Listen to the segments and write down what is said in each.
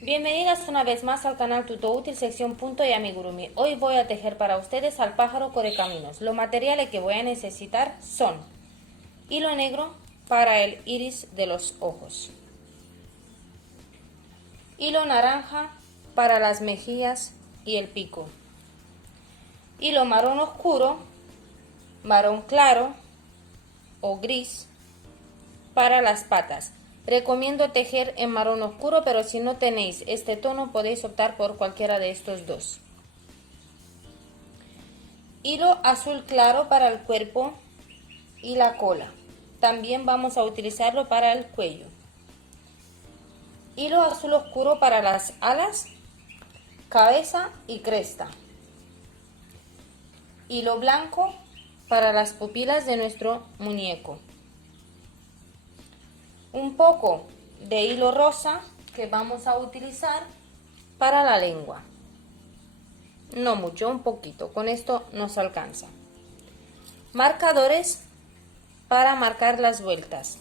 Bienvenidas una vez más al canal Tutoutil sección Punto y Amigurumi. Hoy voy a tejer para ustedes al pájaro correcaminos. Los materiales que voy a necesitar son hilo negro para el iris de los ojos, hilo naranja para las mejillas y el pico, hilo marrón oscuro, marrón claro o gris para las patas. Recomiendo tejer en marrón oscuro, pero si no tenéis este tono podéis optar por cualquiera de estos dos. Hilo azul claro para el cuerpo y la cola. También vamos a utilizarlo para el cuello. Hilo azul oscuro para las alas, cabeza y cresta. Hilo blanco para las pupilas de nuestro muñeco. Un poco de hilo rosa que vamos a utilizar para la lengua. No mucho, un poquito, con esto nos alcanza. Marcadores para marcar las vueltas.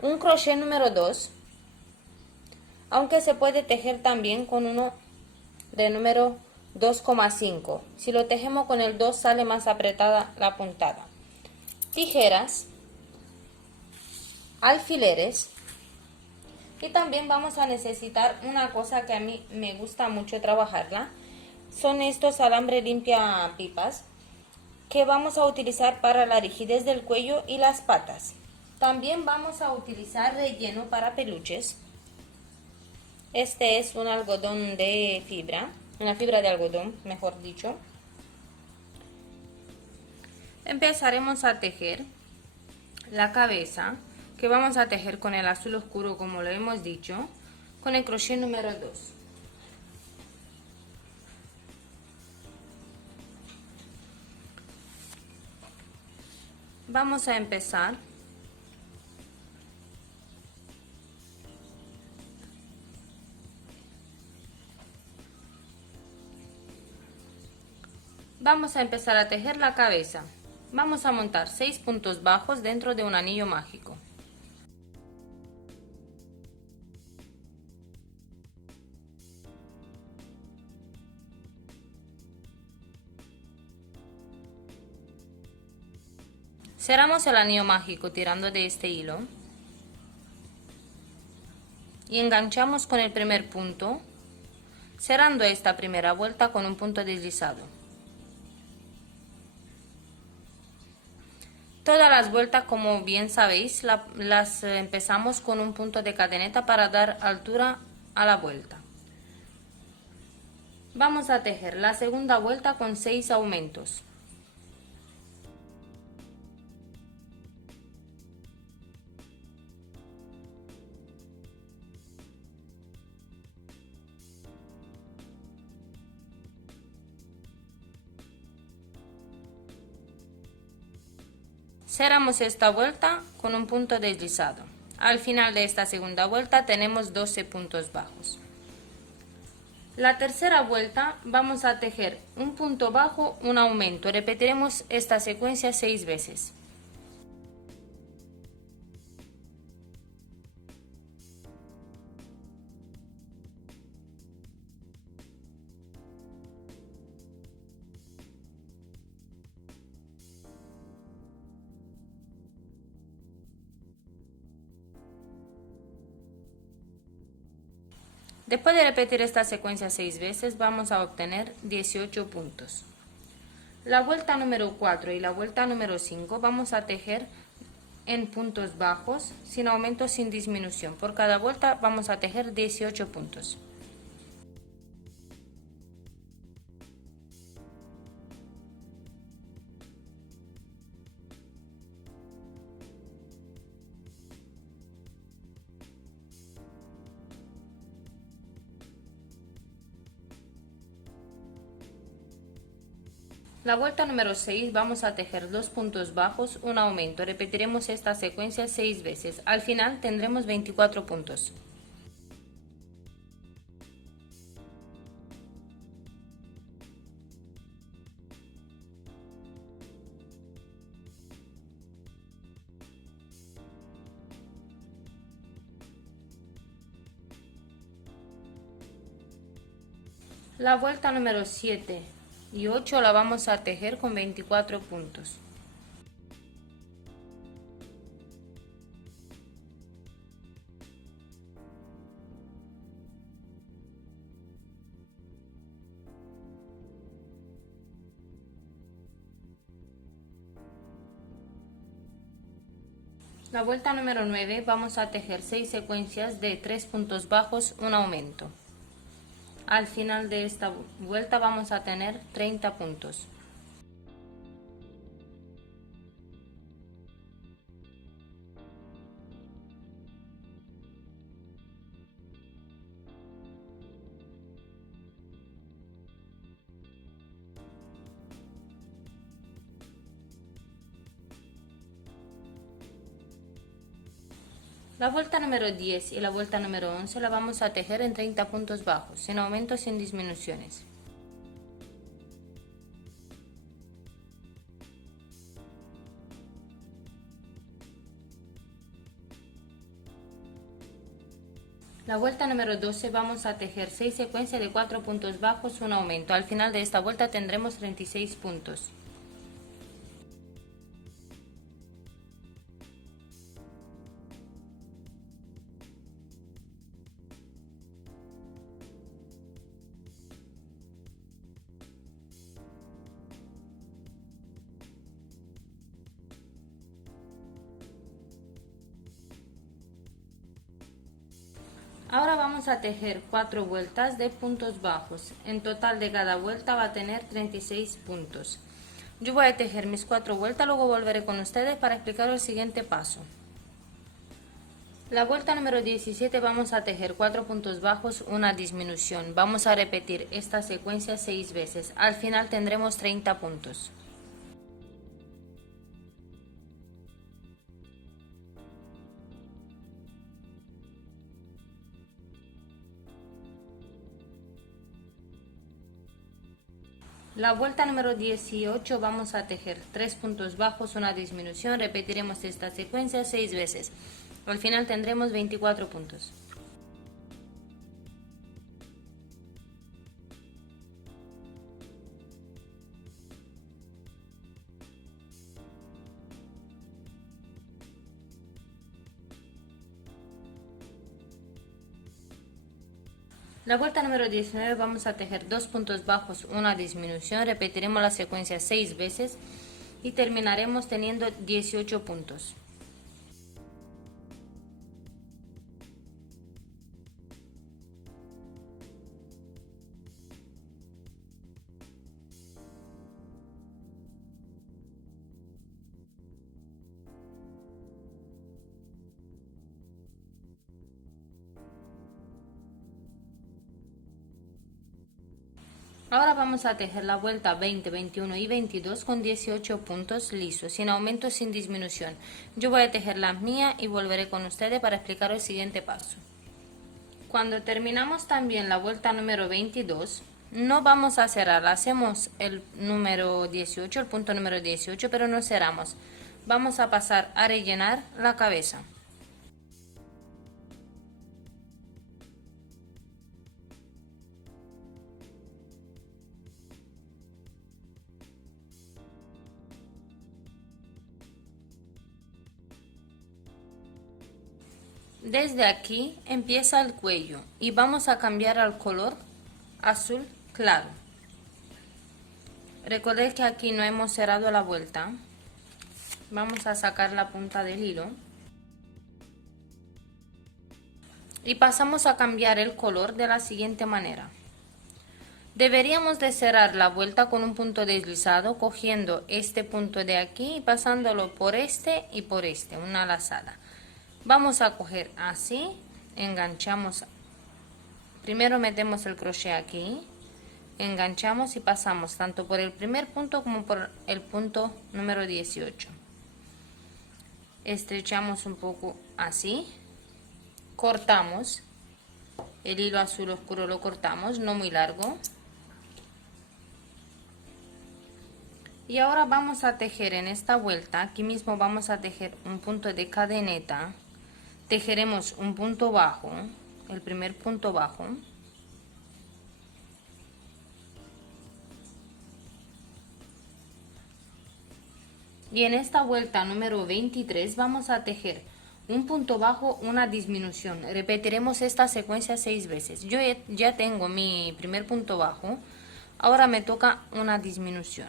Un crochet número 2, aunque se puede tejer también con uno de número 2,5. Si lo tejemos con el 2 sale más apretada la puntada. Tijeras, alfileres y también vamos a necesitar una cosa que a mí me gusta mucho trabajarla. Son estos alambre limpia pipas que vamos a utilizar para la rigidez del cuello y las patas. También vamos a utilizar relleno para peluches. Este es un algodón de fibra, una fibra de algodón, mejor dicho. Empezaremos a tejer la cabeza, que vamos a tejer con el azul oscuro como lo hemos dicho, con el crochet número 2. Vamos a empezar a tejer la cabeza. Vamos a montar 6 puntos bajos dentro de un anillo mágico. Cerramos el anillo mágico tirando de este hilo y enganchamos con el primer punto, cerrando esta primera vuelta con un punto deslizado. Todas las vueltas, como bien sabéis, las empezamos con un punto de cadeneta para dar altura a la vuelta. Vamos a tejer la segunda vuelta con 6 aumentos. Cerramos esta vuelta con un punto deslizado. Al final de esta segunda vuelta tenemos 12 puntos bajos. La tercera vuelta vamos a tejer un punto bajo, un aumento. Repetiremos esta secuencia 6 veces. Después de repetir esta secuencia 6 veces, vamos a obtener 18 puntos. La vuelta número 4 y la vuelta número 5 vamos a tejer en puntos bajos, sin aumento, sin disminución. Por cada vuelta vamos a tejer 18 puntos. La vuelta número 6 vamos a tejer 2 puntos bajos, un aumento. Repetiremos esta secuencia 6 veces. Al final tendremos 24 puntos. La vuelta número 7 y 8 la vamos a tejer con 24 puntos. La vuelta número 9 vamos a tejer 6 secuencias de 3 puntos bajos, un aumento. Al final de esta vuelta vamos a tener 30 puntos. La vuelta número 10 y la vuelta número 11 la vamos a tejer en 30 puntos bajos, sin aumentos, sin disminuciones. La vuelta número 12 vamos a tejer 6 secuencias de 4 puntos bajos, un aumento. Al final de esta vuelta tendremos 36 puntos. Ahora vamos a tejer 4 vueltas de puntos bajos. En total de cada vuelta va a tener 36 puntos. Yo voy a tejer mis 4 vueltas, luego volveré con ustedes para explicar el siguiente paso. La vuelta número 17 vamos a tejer 4 puntos bajos, una disminución. Vamos a repetir esta secuencia 6 veces. Al final tendremos 30 puntos. La vuelta número 18 vamos a tejer 3 puntos bajos, una disminución. Repetiremos esta secuencia 6 veces. Al final tendremos 24 puntos. La vuelta número 19 vamos a tejer 2 puntos bajos, una disminución. Repetiremos la secuencia 6 veces y terminaremos teniendo 18 puntos. Ahora vamos a tejer la vuelta 20, 21 y 22 con 18 puntos lisos, sin aumento, sin disminución. Yo voy a tejer la mía y volveré con ustedes para explicar el siguiente paso. Cuando terminamos también la vuelta número 22, no vamos a cerrar, hacemos el número 18, el punto número 18, pero no cerramos. Vamos a pasar a rellenar la cabeza. Desde aquí empieza el cuello y vamos a cambiar al color azul claro. Recordad que aquí no hemos cerrado la vuelta. Vamos a sacar la punta del hilo y pasamos a cambiar el color de la siguiente manera. Deberíamos de cerrar la vuelta con un punto deslizado, cogiendo este punto de aquí y pasándolo por este y por este, una lazada. Vamos a coger así, enganchamos, primero metemos el crochet aquí, enganchamos y pasamos tanto por el primer punto como por el punto número 18. Estrechamos un poco así, cortamos, el hilo azul oscuro lo cortamos, no muy largo. Y ahora vamos a tejer en esta vuelta, aquí mismo vamos a tejer un punto de cadeneta. Tejeremos un punto bajo, el primer punto bajo, Y en esta vuelta número 23 vamos a tejer un punto bajo, una disminución. Repetiremos esta secuencia 6 veces. Yo ya tengo mi primer punto bajo, ahora me toca una disminución.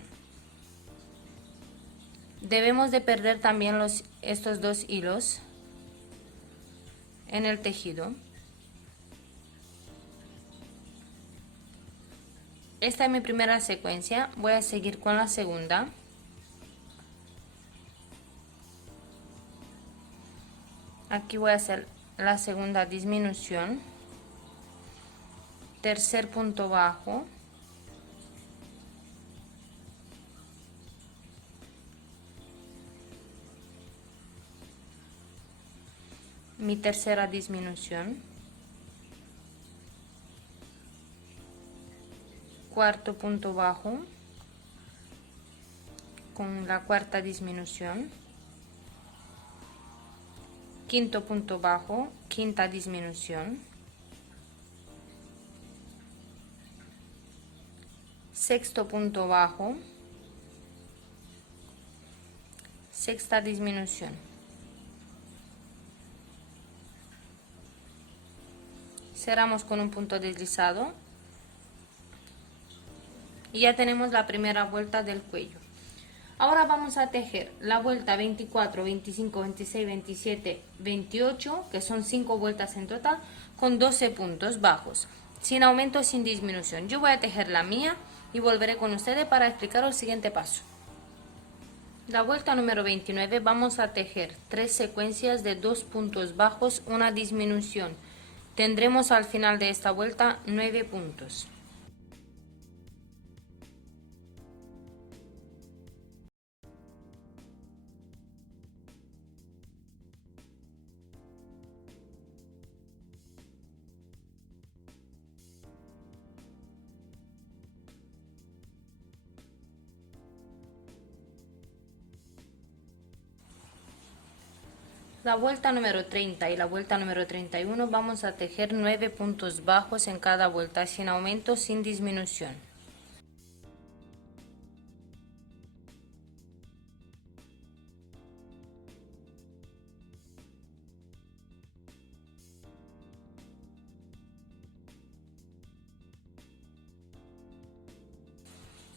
Debemos de perder también estos dos hilos en el tejido. Esta es mi primera secuencia, voy a seguir con la segunda. Aquí voy a hacer la segunda disminución, tercer punto bajo, mi tercera disminución, cuarto punto bajo con la cuarta disminución, quinto punto bajo, quinta disminución, sexto punto bajo, sexta disminución. Cerramos con un punto deslizado y ya tenemos la primera vuelta del cuello. Ahora vamos a tejer la vuelta 24, 25, 26, 27, 28, que son 5 vueltas en total, con 12 puntos bajos, sin aumento, sin disminución. Yo voy a tejer la mía y volveré con ustedes para explicar el siguiente paso. La vuelta número 29 vamos a tejer 3 secuencias de 2 puntos bajos, una disminución. Tendremos al final de esta vuelta 9 puntos. La vuelta número 30 y la vuelta número 31 vamos a tejer 9 puntos bajos en cada vuelta, sin aumento, sin disminución.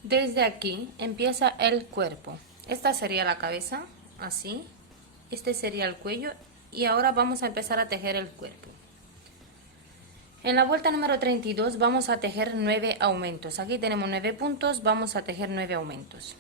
Desde aquí empieza el cuerpo. Esta sería la cabeza, así. Este sería el cuello y ahora vamos a empezar a tejer el cuerpo. En la vuelta número 32 vamos a tejer 9 aumentos. Aquí tenemos 9 puntos, vamos a tejer 9 aumentos.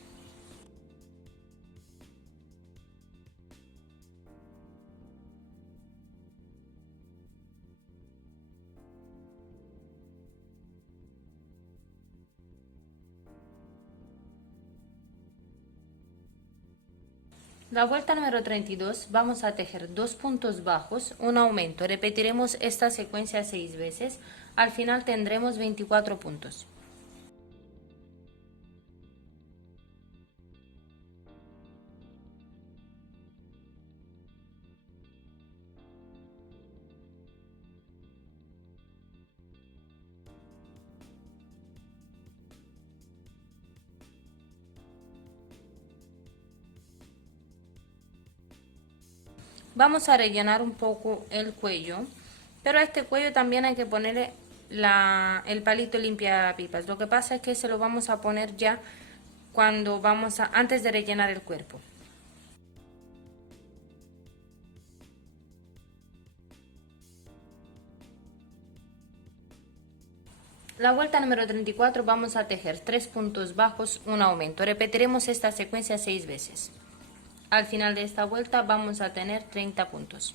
La vuelta número 32 vamos a tejer 2 puntos bajos, un aumento. Repetiremos esta secuencia 6 veces. Al final tendremos 24 puntos. Vamos a rellenar un poco el cuello, pero a este cuello también hay que ponerle el palito limpia pipas. Lo que pasa es que se lo vamos a poner ya cuando antes de rellenar el cuerpo. La vuelta número 34 vamos a tejer 3 puntos bajos, un aumento. Repetiremos esta secuencia 6 veces. Al final de esta vuelta vamos a tener 30 puntos.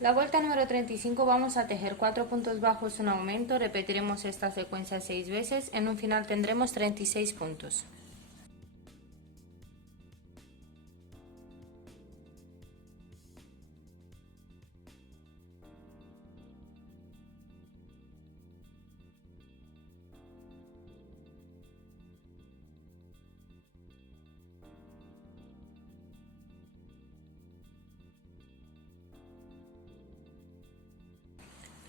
La vuelta número 35 vamos a tejer 4 puntos bajos, un aumento. Repetiremos esta secuencia 6 veces. En un final tendremos 36 puntos.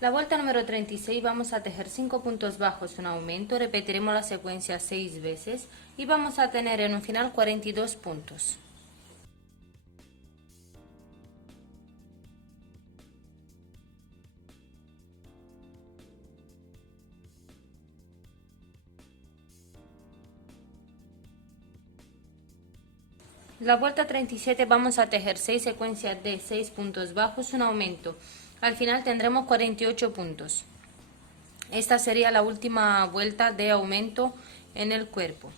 La vuelta número 36 vamos a tejer 5 puntos bajos, un aumento, repetiremos la secuencia 6 veces y vamos a tener en un final 42 puntos. La vuelta 37 vamos a tejer 6 secuencias de 6 puntos bajos, un aumento. Al final tendremos 48 puntos. Esta sería la última vuelta de aumento en el cuerpo.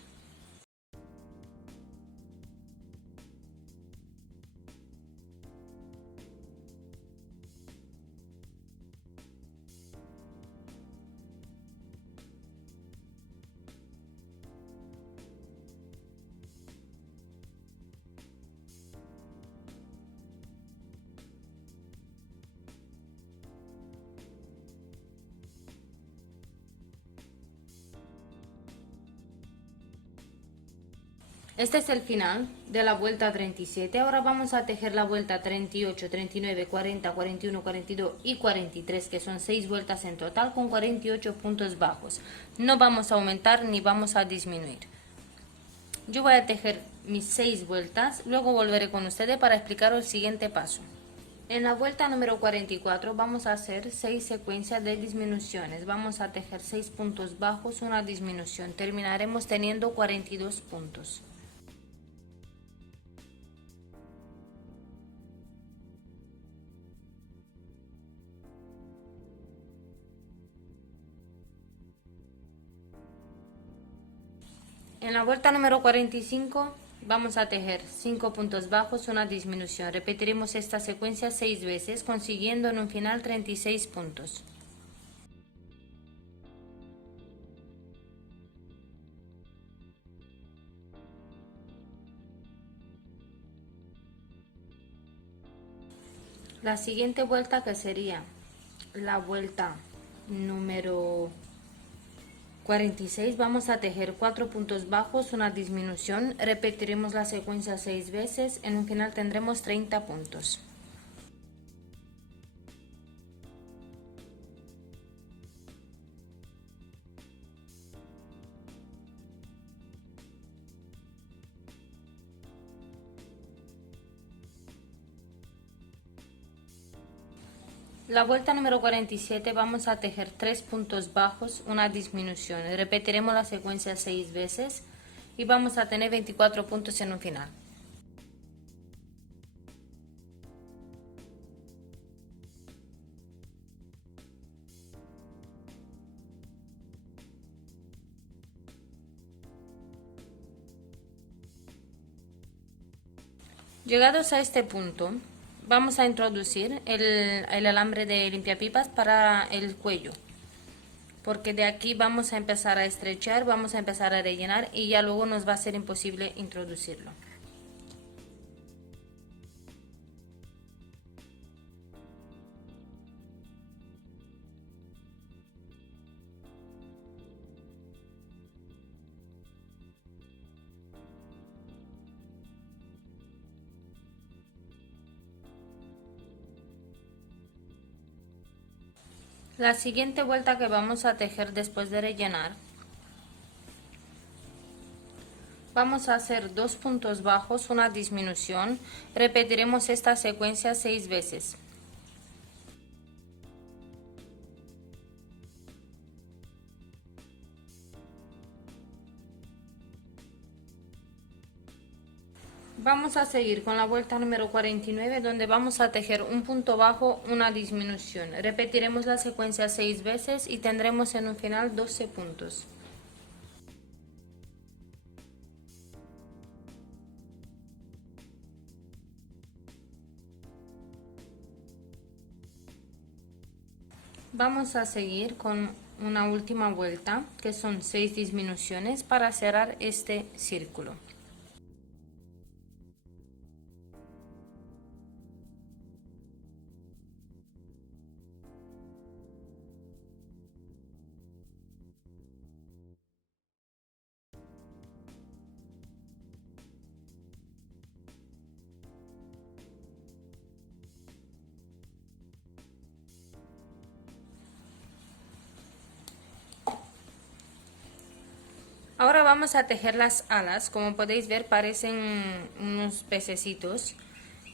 Este es el final de la vuelta 37. Ahora vamos a tejer la vuelta 38, 39, 40, 41, 42 y 43, que son 6 vueltas en total con 48 puntos bajos. No vamos a aumentar ni vamos a disminuir. Yo voy a tejer mis 6 vueltas, luego volveré con ustedes para explicaros el siguiente paso. En la vuelta número 44 vamos a hacer 6 secuencias de disminuciones. Vamos a tejer 6 puntos bajos, una disminución. Terminaremos teniendo 42 puntos. En la vuelta número 45 vamos a tejer 5 puntos bajos, una disminución. Repetiremos esta secuencia 6 veces, consiguiendo en un final 36 puntos. La siguiente vuelta, que sería la vuelta número 46, vamos a tejer 4 puntos bajos, una disminución. Repetiremos la secuencia 6 veces, en un final tendremos 30 puntos. La vuelta número 47 vamos a tejer 3 puntos bajos, una disminución. Repetiremos la secuencia 6 veces y vamos a tener 24 puntos en un final. Llegados a este punto, vamos a introducir el alambre de limpiapipas para el cuello, porque de aquí vamos a empezar a estrechar, vamos a empezar a rellenar y ya luego nos va a ser imposible introducirlo. La siguiente vuelta que vamos a tejer después de rellenar, vamos a hacer 2 puntos bajos, una disminución. Repetiremos esta secuencia 6 veces. Vamos a seguir con la vuelta número 49, donde vamos a tejer un punto bajo, una disminución. Repetiremos la secuencia 6 veces y tendremos en un final 12 puntos. Vamos a seguir con una última vuelta, que son 6 disminuciones para cerrar este círculo. Ahora vamos a tejer las alas. Como podéis ver, parecen unos pececitos.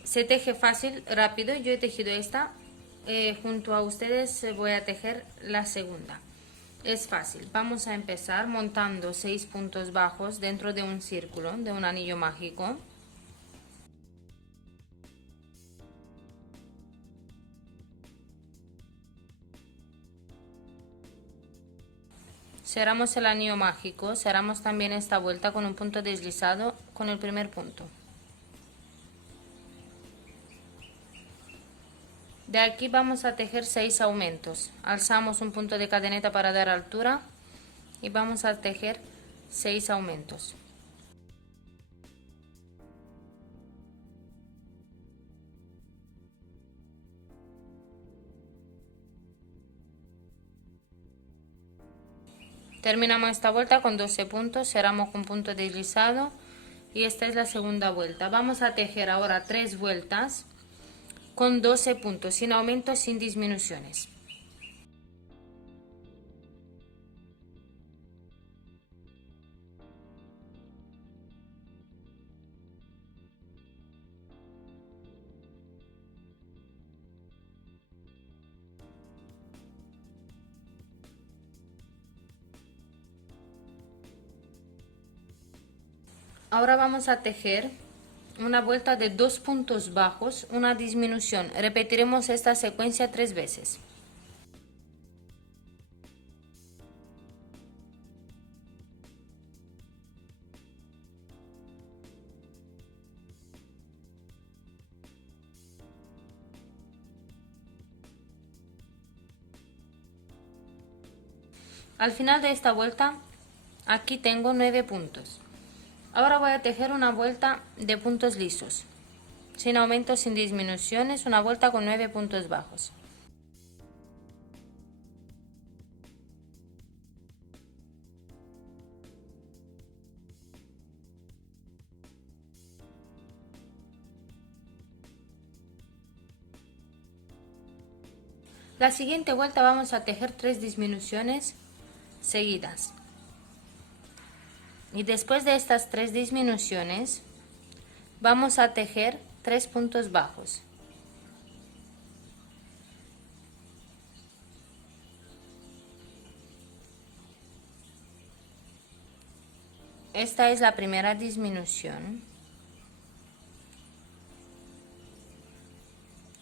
Se teje fácil, rápido. Yo he tejido esta. Junto a ustedes voy a tejer la segunda. Es fácil. Vamos a empezar montando 6 puntos bajos dentro de un círculo, de un anillo mágico. Cerramos el anillo mágico, cerramos también esta vuelta con un punto deslizado con el primer punto. De aquí vamos a tejer 6 aumentos. Alzamos un punto de cadeneta para dar altura y vamos a tejer 6 aumentos. Terminamos esta vuelta con 12 puntos, cerramos con punto deslizado y esta es la segunda vuelta. Vamos a tejer ahora 3 vueltas con 12 puntos, sin aumentos, sin disminuciones. Ahora vamos a tejer una vuelta de 2 puntos bajos, una disminución. Repetiremos esta secuencia 3 veces. Al final de esta vuelta, aquí tengo 9 puntos. Ahora voy a tejer una vuelta de puntos lisos, sin aumentos, sin disminuciones, una vuelta con 9 puntos bajos. La siguiente vuelta vamos a tejer 3 disminuciones seguidas. Y después de estas 3 disminuciones, vamos a tejer 3 puntos bajos. Esta es la primera disminución.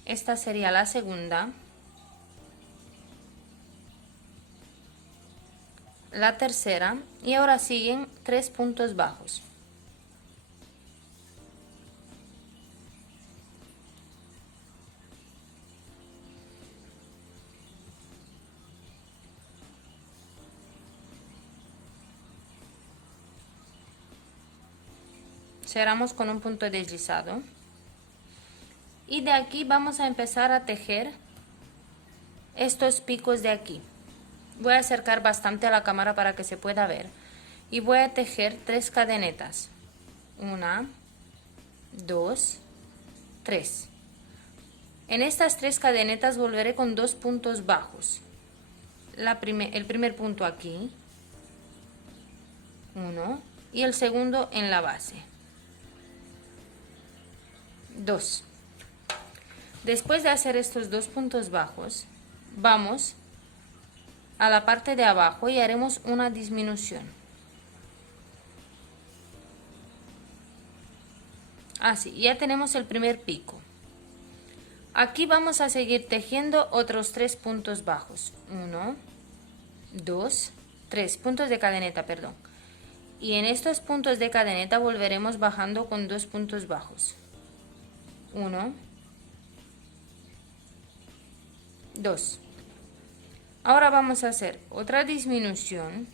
Esta sería la segunda. La tercera, y ahora siguen 3 puntos bajos. Cerramos con un punto deslizado y de aquí vamos a empezar a tejer estos picos de aquí. Voy a acercar bastante a la cámara para que se pueda ver y voy a tejer 3 cadenetas. 1, 2, 3. En estas 3 cadenetas volveré con 2 puntos bajos. El primer punto aquí, 1, y el segundo en la base, 2. Después de hacer estos 2 puntos bajos, vamos a la parte de abajo y haremos una disminución. Así, ya tenemos el primer pico. Aquí vamos a seguir tejiendo otros 3 puntos bajos. 1, 2, 3 puntos de cadeneta, perdón. Y en estos puntos de cadeneta volveremos bajando con 2 puntos bajos. 1, 2. Ahora vamos a hacer otra disminución.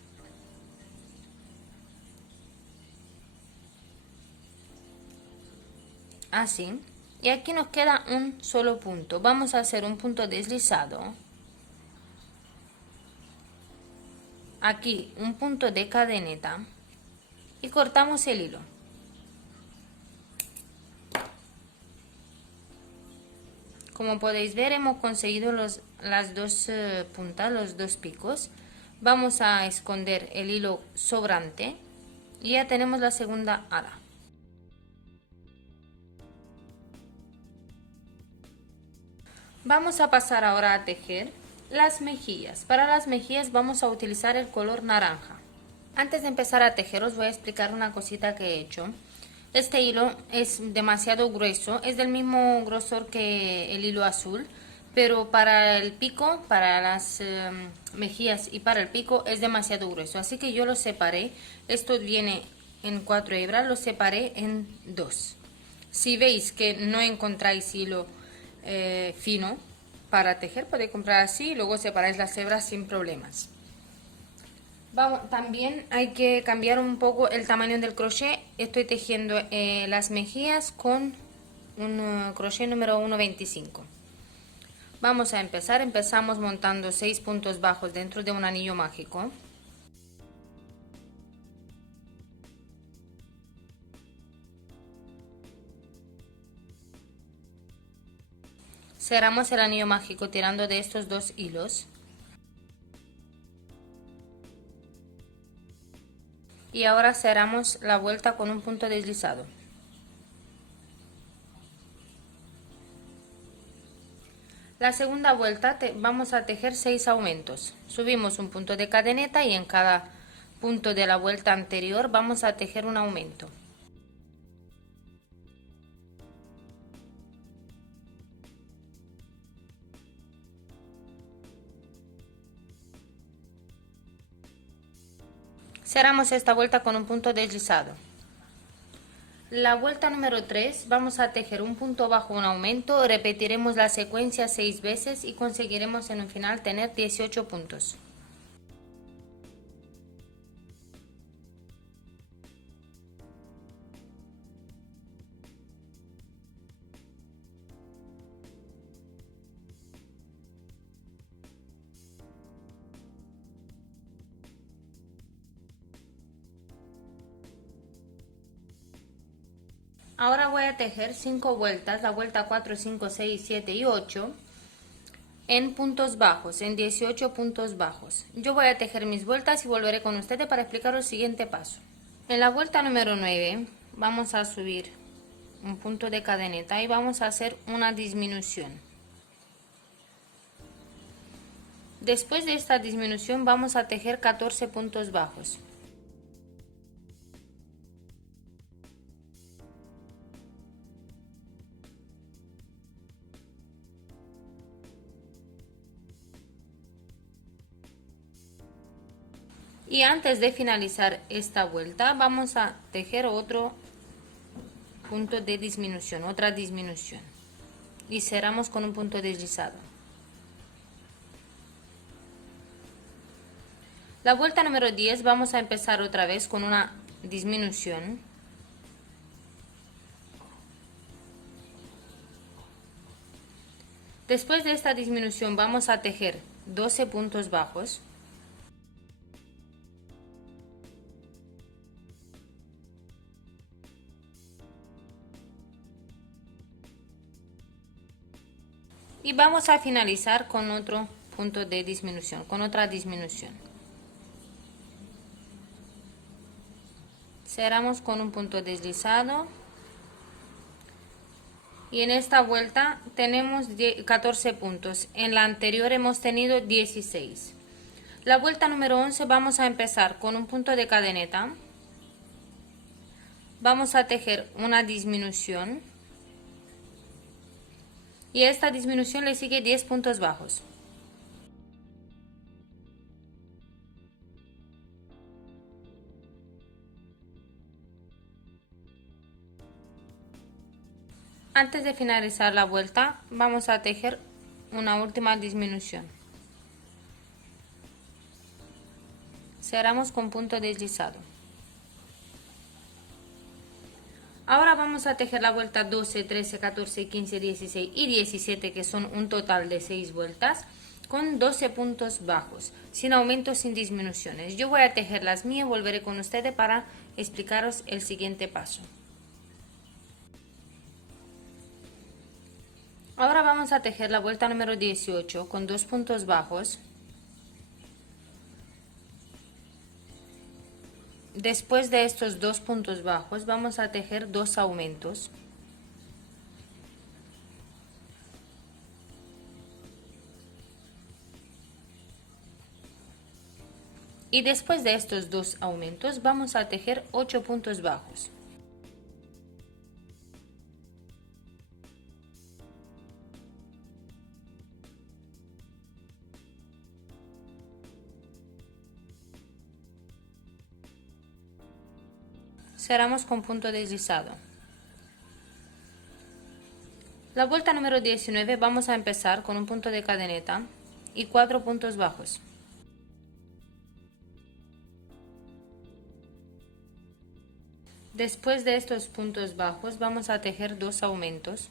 Así. Y aquí nos queda un solo punto. Vamos a hacer un punto deslizado. Aquí un punto de cadeneta. Y cortamos el hilo. Como podéis ver, hemos conseguido las dos puntas, los 2 picos. Vamos a esconder el hilo sobrante Y ya tenemos la segunda ala. Vamos a pasar ahora a tejer las mejillas. Para las mejillas vamos a utilizar el color naranja. Antes de empezar a tejer os voy a explicar una cosita que he hecho. Este hilo es demasiado grueso, es del mismo grosor que el hilo azul, pero para el pico, para las mejillas y para el pico es demasiado grueso, así que yo lo separé. Esto viene en 4 hebras, lo separé en 2. Si veis que no encontráis hilo fino para tejer, podéis comprar así y luego separáis las hebras sin problemas. También hay que cambiar un poco el tamaño del crochet. Estoy tejiendo las mejillas con un crochet número 1,25. Vamos a empezar. Empezamos montando 6 puntos bajos dentro de un anillo mágico. Cerramos el anillo mágico tirando de estos 2 hilos. Y ahora cerramos la vuelta con un punto deslizado. La segunda vuelta vamos a tejer 6 aumentos. Subimos un punto de cadeneta y en cada punto de la vuelta anterior vamos a tejer un aumento. Cerramos esta vuelta con un punto deslizado. La vuelta número 3 vamos a tejer un punto bajo, un aumento, repetiremos la secuencia 6 veces y conseguiremos en un final tener 18 puntos. Ahora voy a tejer 5 vueltas, la vuelta 4, 5, 6, 7 y 8 en puntos bajos, en 18 puntos bajos. Yo voy a tejer mis vueltas y volveré con ustedes para explicar el siguiente paso. En la vuelta número 9 vamos a subir un punto de cadeneta y vamos a hacer una disminución. Después de esta disminución vamos a tejer 14 puntos bajos. Y antes de finalizar esta vuelta vamos a tejer otro punto de disminución, otra disminución. Y cerramos con un punto deslizado. La vuelta número 10 vamos a empezar otra vez con una disminución. Después de esta disminución vamos a tejer 12 puntos bajos. Y vamos a finalizar con otro punto de disminución, con otra disminución. Cerramos con un punto deslizado. Y en esta vuelta tenemos 14 puntos. En la anterior hemos tenido 16. La vuelta número 11 vamos a empezar con un punto de cadeneta. Vamos a tejer una disminución. Y a esta disminución le sigue 10 puntos bajos. Antes de finalizar la vuelta vamos a tejer una última disminución. Cerramos con punto deslizado. Ahora vamos a tejer la vuelta 12, 13, 14, 15, 16 y 17, que son un total de 6 vueltas, con 12 puntos bajos, sin aumentos, sin disminuciones. Yo voy a tejer las mías y volveré con ustedes para explicaros el siguiente paso. Ahora vamos a tejer la vuelta número 18 con 2 puntos bajos. Después de estos 2 puntos bajos vamos a tejer 2 aumentos. Y después de estos 2 aumentos vamos a tejer 8 puntos bajos. Cerramos con punto deslizado. La vuelta número 19 vamos a empezar con un punto de cadeneta y 4 puntos bajos. Después de estos puntos bajos vamos a tejer 2 aumentos.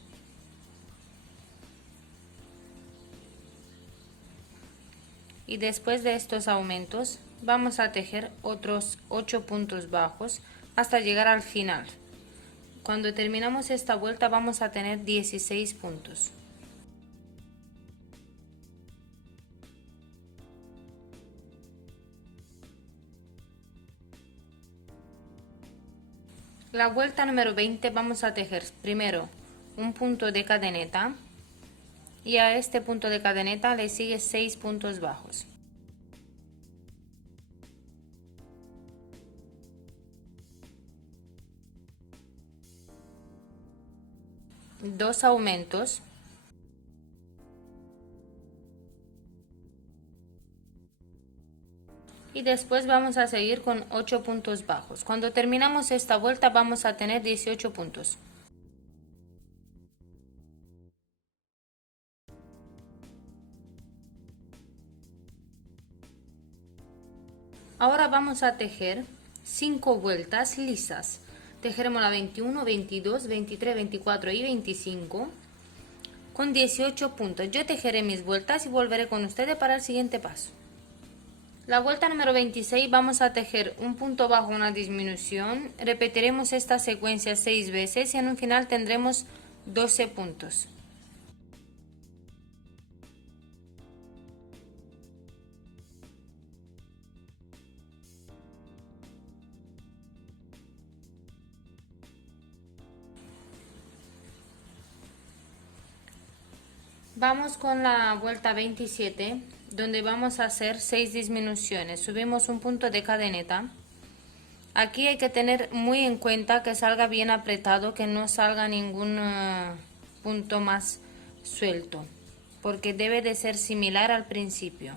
Y después de estos aumentos vamos a tejer otros 8 puntos bajos hasta llegar al final. Cuando terminamos esta vuelta vamos a tener 16 puntos. La vuelta número 20 vamos a tejer primero un punto de cadeneta y a este punto de cadeneta le sigue 6 puntos bajos. Dos aumentos. Y después vamos a seguir con 8 puntos bajos. Cuando terminamos esta vuelta vamos a tener 18 puntos. Ahora vamos a tejer 5 vueltas lisas. Tejeremos la 21, 22, 23, 24 y 25 con 18 puntos. Yo tejeré mis vueltas y volveré con ustedes para el siguiente paso. La vuelta número 26 vamos a tejer un punto bajo, una disminución. Repetiremos esta secuencia 6 veces y en un final tendremos 12 puntos. Vamos con la vuelta 27, donde vamos a hacer 6 disminuciones. Subimos un punto de cadeneta. Aquí hay que tener muy en cuenta que salga bien apretado, que no salga ningún punto más suelto, porque debe de ser similar al principio.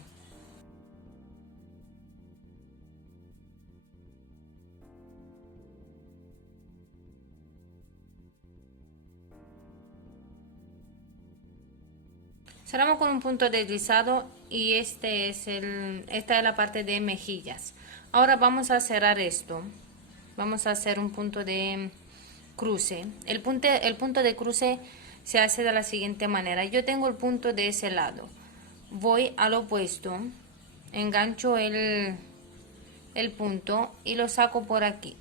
Cerramos con un punto deslizado y esta es la parte de mejillas. Ahora vamos a cerrar esto. Vamos a hacer un punto de cruce. El punto de cruce se hace de la siguiente manera. Yo tengo el punto de ese lado. Voy al opuesto, engancho el punto y lo saco por aquí.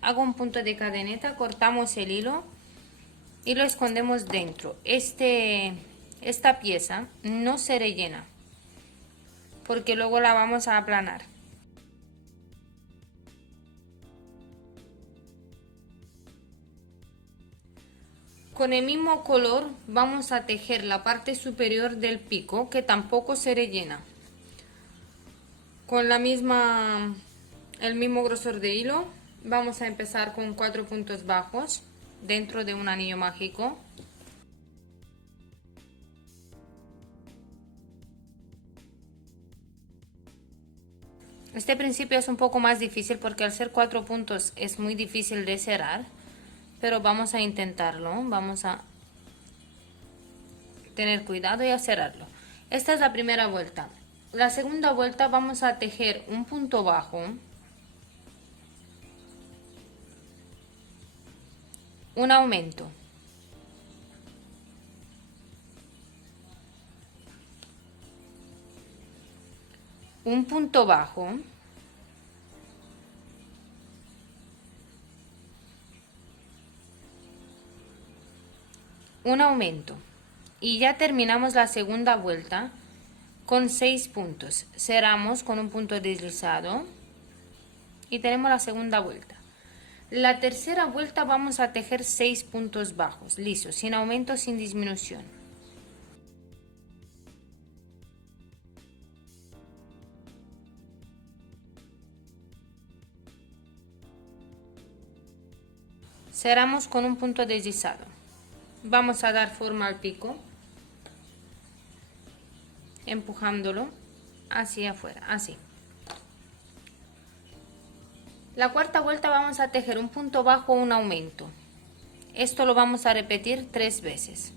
Hago un punto de cadeneta, cortamos el hilo y lo escondemos dentro. Esta pieza no se rellena porque luego la vamos a aplanar. Con el mismo color vamos a tejer la parte superior del pico, que tampoco se rellena. Con el mismo grosor de hilo vamos a empezar con 4 puntos bajos dentro de un anillo mágico. Este principio es un poco más difícil porque al ser 4 puntos es muy difícil de cerrar, pero vamos a intentarlo, vamos a tener cuidado y a cerrarlo. Esta es la primera vuelta. La segunda vuelta vamos a tejer un punto bajo, un aumento, un punto bajo, un aumento y ya terminamos la segunda vuelta con 6 puntos. Cerramos con un punto deslizado y tenemos la segunda vuelta. La tercera vuelta vamos a tejer 6 puntos bajos, lisos, sin aumento, sin disminución. Cerramos con un punto deslizado. Vamos a dar forma al pico, empujándolo hacia afuera, así. La cuarta vuelta vamos a tejer un punto bajo, un aumento. Esto lo vamos a repetir 3 veces.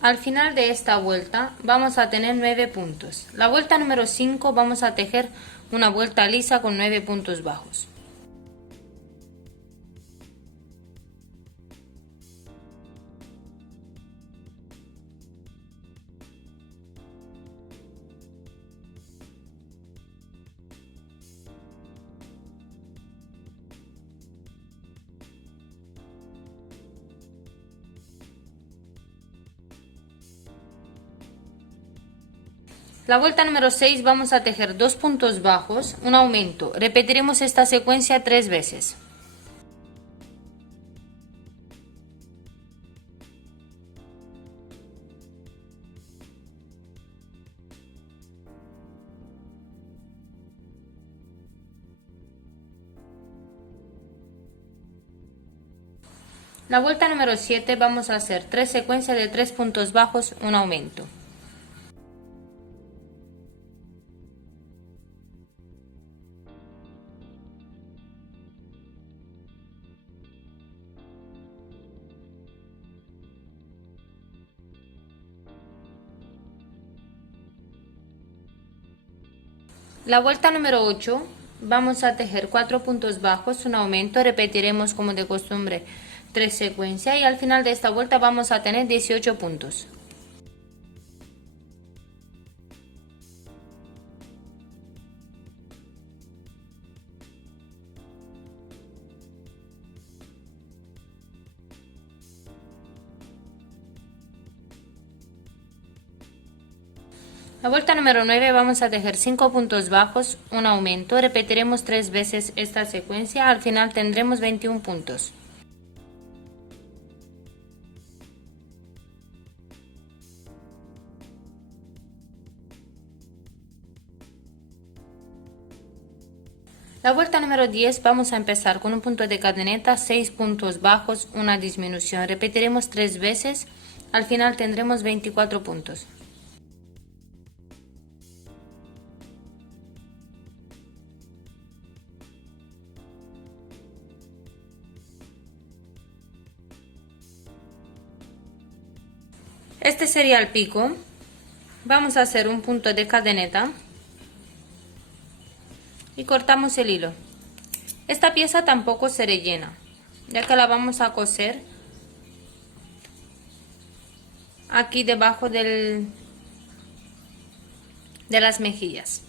Al final de esta vuelta vamos a tener 9 puntos. La vuelta número 5 vamos a tejer una vuelta lisa con 9 puntos bajos. La vuelta número 6 vamos a tejer 2 puntos bajos, un aumento. Repetiremos esta secuencia 3 veces. La vuelta número 7 vamos a hacer 3 secuencias de 3 puntos bajos, un aumento. La vuelta número 8 vamos a tejer 4 puntos bajos, un aumento. Repetiremos como de costumbre 3 secuencias y al final de esta vuelta vamos a tener 18 puntos. La vuelta número 9 vamos a tejer 5 puntos bajos, un aumento. Repetiremos 3 veces esta secuencia, al final tendremos 21 puntos. La vuelta número 10 vamos a empezar con un punto de cadeneta, 6 puntos bajos, una disminución. Repetiremos 3 veces, al final tendremos 24 puntos. Este sería el pico. Vamos a hacer un punto de cadeneta y cortamos el hilo. Esta pieza tampoco se rellena, ya que la vamos a coser aquí debajo de las mejillas.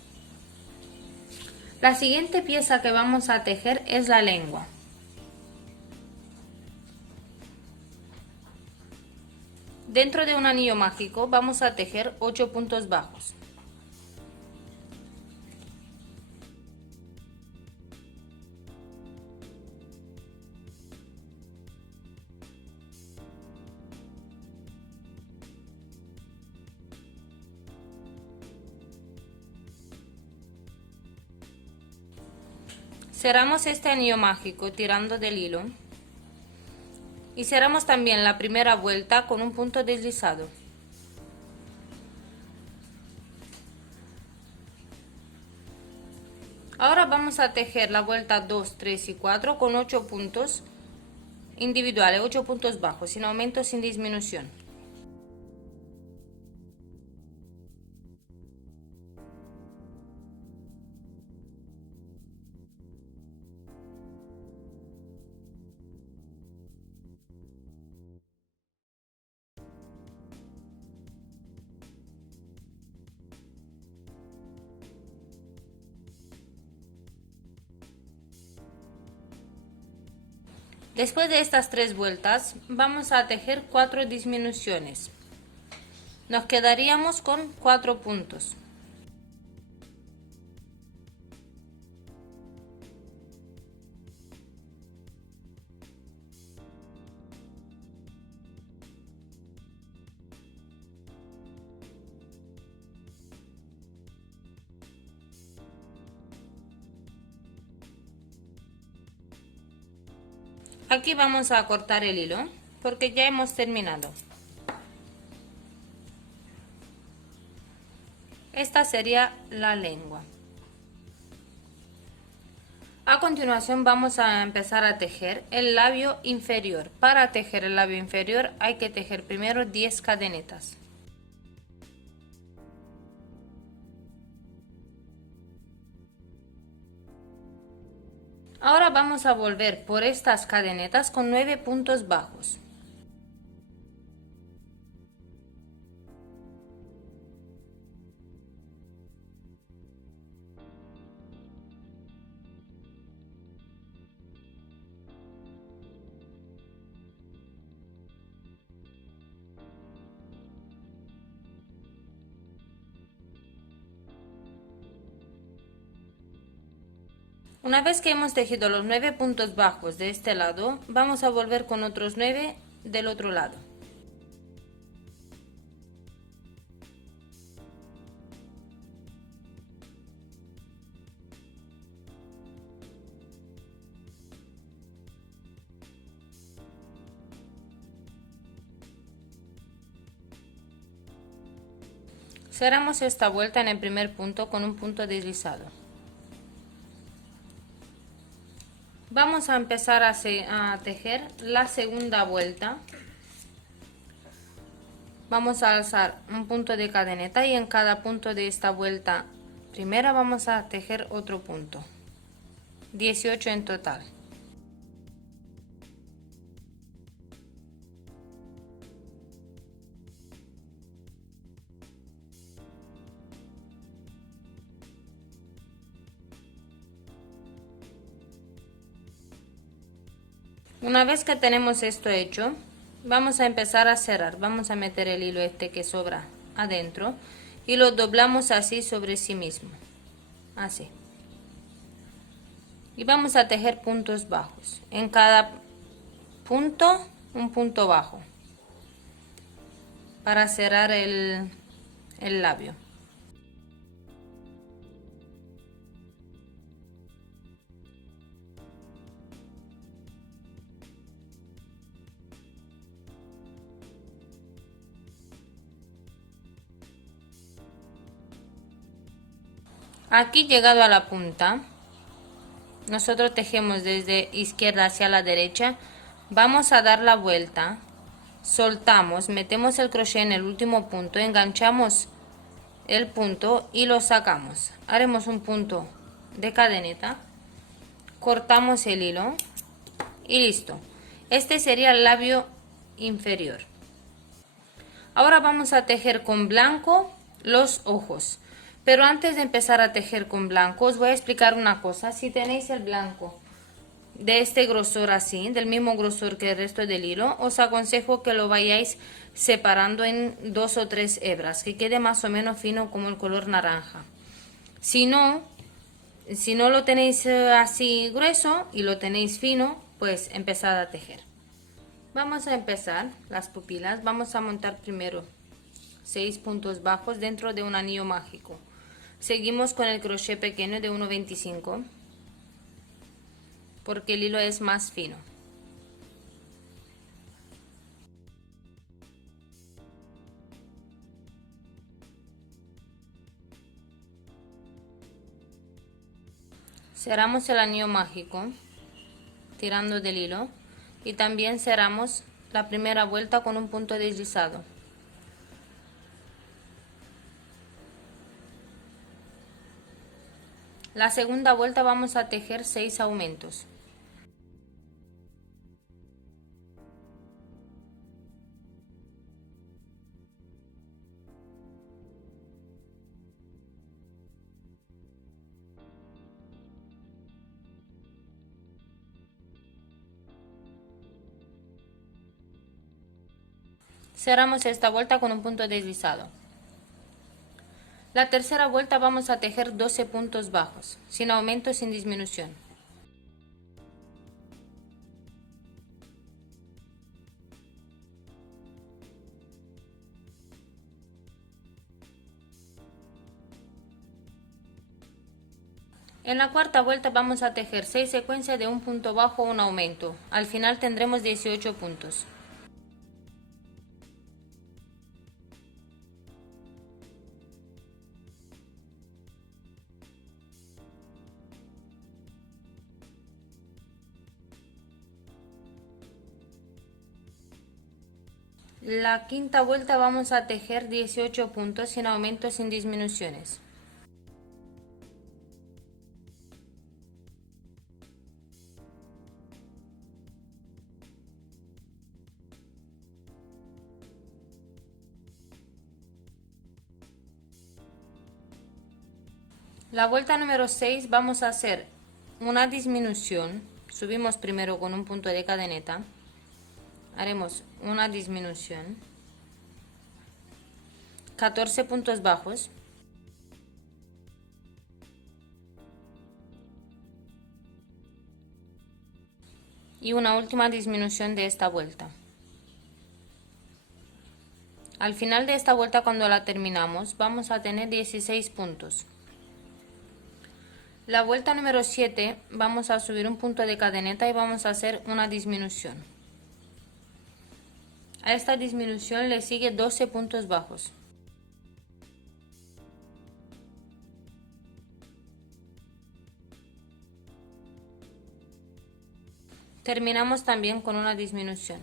La siguiente pieza que vamos a tejer es la lengua. Dentro de un anillo mágico vamos a tejer 8 puntos bajos. Cerramos este anillo mágico tirando del hilo y cerramos también la primera vuelta con un punto deslizado. Ahora vamos a tejer la vuelta 2, 3 y 4 con 8 puntos individuales, 8 puntos bajos, sin aumento, sin disminución. Después de estas 3 vueltas, vamos a tejer 4 disminuciones. Nos quedaríamos con 4 puntos. Aquí vamos a cortar el hilo porque ya hemos terminado. Esta sería la lengua. A continuación vamos a empezar a tejer el labio inferior. Para tejer el labio inferior hay que tejer primero 10 cadenetas. Ahora vamos a volver por estas cadenetas con 9 puntos bajos. Una vez que hemos tejido los 9 puntos bajos de este lado, vamos a volver con otros 9 del otro lado. Cerramos esta vuelta en el primer punto con un punto deslizado. Vamos a empezar a tejer la segunda vuelta. Vamos a alzar un punto de cadeneta y en cada punto de esta vuelta primera vamos a tejer otro punto. 18 en total. Una vez que tenemos esto hecho, vamos a empezar a cerrar. Vamos a meter el hilo este que sobra adentro y lo doblamos así sobre sí mismo. Así. Y vamos a tejer puntos bajos. En cada punto, un punto bajo. Para cerrar el labio. Aquí llegado a la punta, nosotros tejemos desde izquierda hacia la derecha, vamos a dar la vuelta, soltamos, metemos el crochet en el último punto, enganchamos el punto y lo sacamos. Haremos un punto de cadeneta, cortamos el hilo y listo. Este sería el labio inferior. Ahora vamos a tejer con blanco los ojos. Pero antes de empezar a tejer con blanco, os voy a explicar una cosa. Si tenéis el blanco de este grosor así, del mismo grosor que el resto del hilo, os aconsejo que lo vayáis separando en 2 o 3 hebras, que quede más o menos fino como el color naranja. Si no lo tenéis así grueso y lo tenéis fino, pues empezad a tejer. Vamos a empezar las pupilas. Vamos a montar primero 6 puntos bajos dentro de un anillo mágico. Seguimos con el crochet pequeño de 1,25 porque el hilo es más fino. Cerramos el anillo mágico tirando del hilo y también cerramos la primera vuelta con un punto deslizado. La segunda vuelta vamos a tejer 6 aumentos. Cerramos esta vuelta con un punto deslizado. La tercera vuelta vamos a tejer 12 puntos bajos, sin aumento, sin disminución. En la cuarta vuelta vamos a tejer 6 secuencias de un punto bajo o un aumento. Al final tendremos 18 puntos. La quinta vuelta vamos a tejer 18 puntos sin aumento, sin disminuciones. La vuelta número 6 vamos a hacer una disminución. Subimos primero con un punto de cadeneta. Haremos una disminución. 14 puntos bajos. Y una última disminución de esta vuelta. Al final de esta vuelta, cuando la terminamos, vamos a tener 16 puntos. La vuelta número 7 vamos a subir un punto de cadeneta y vamos a hacer una disminución. A esta disminución le sigue 12 puntos bajos. Terminamos también con una disminución.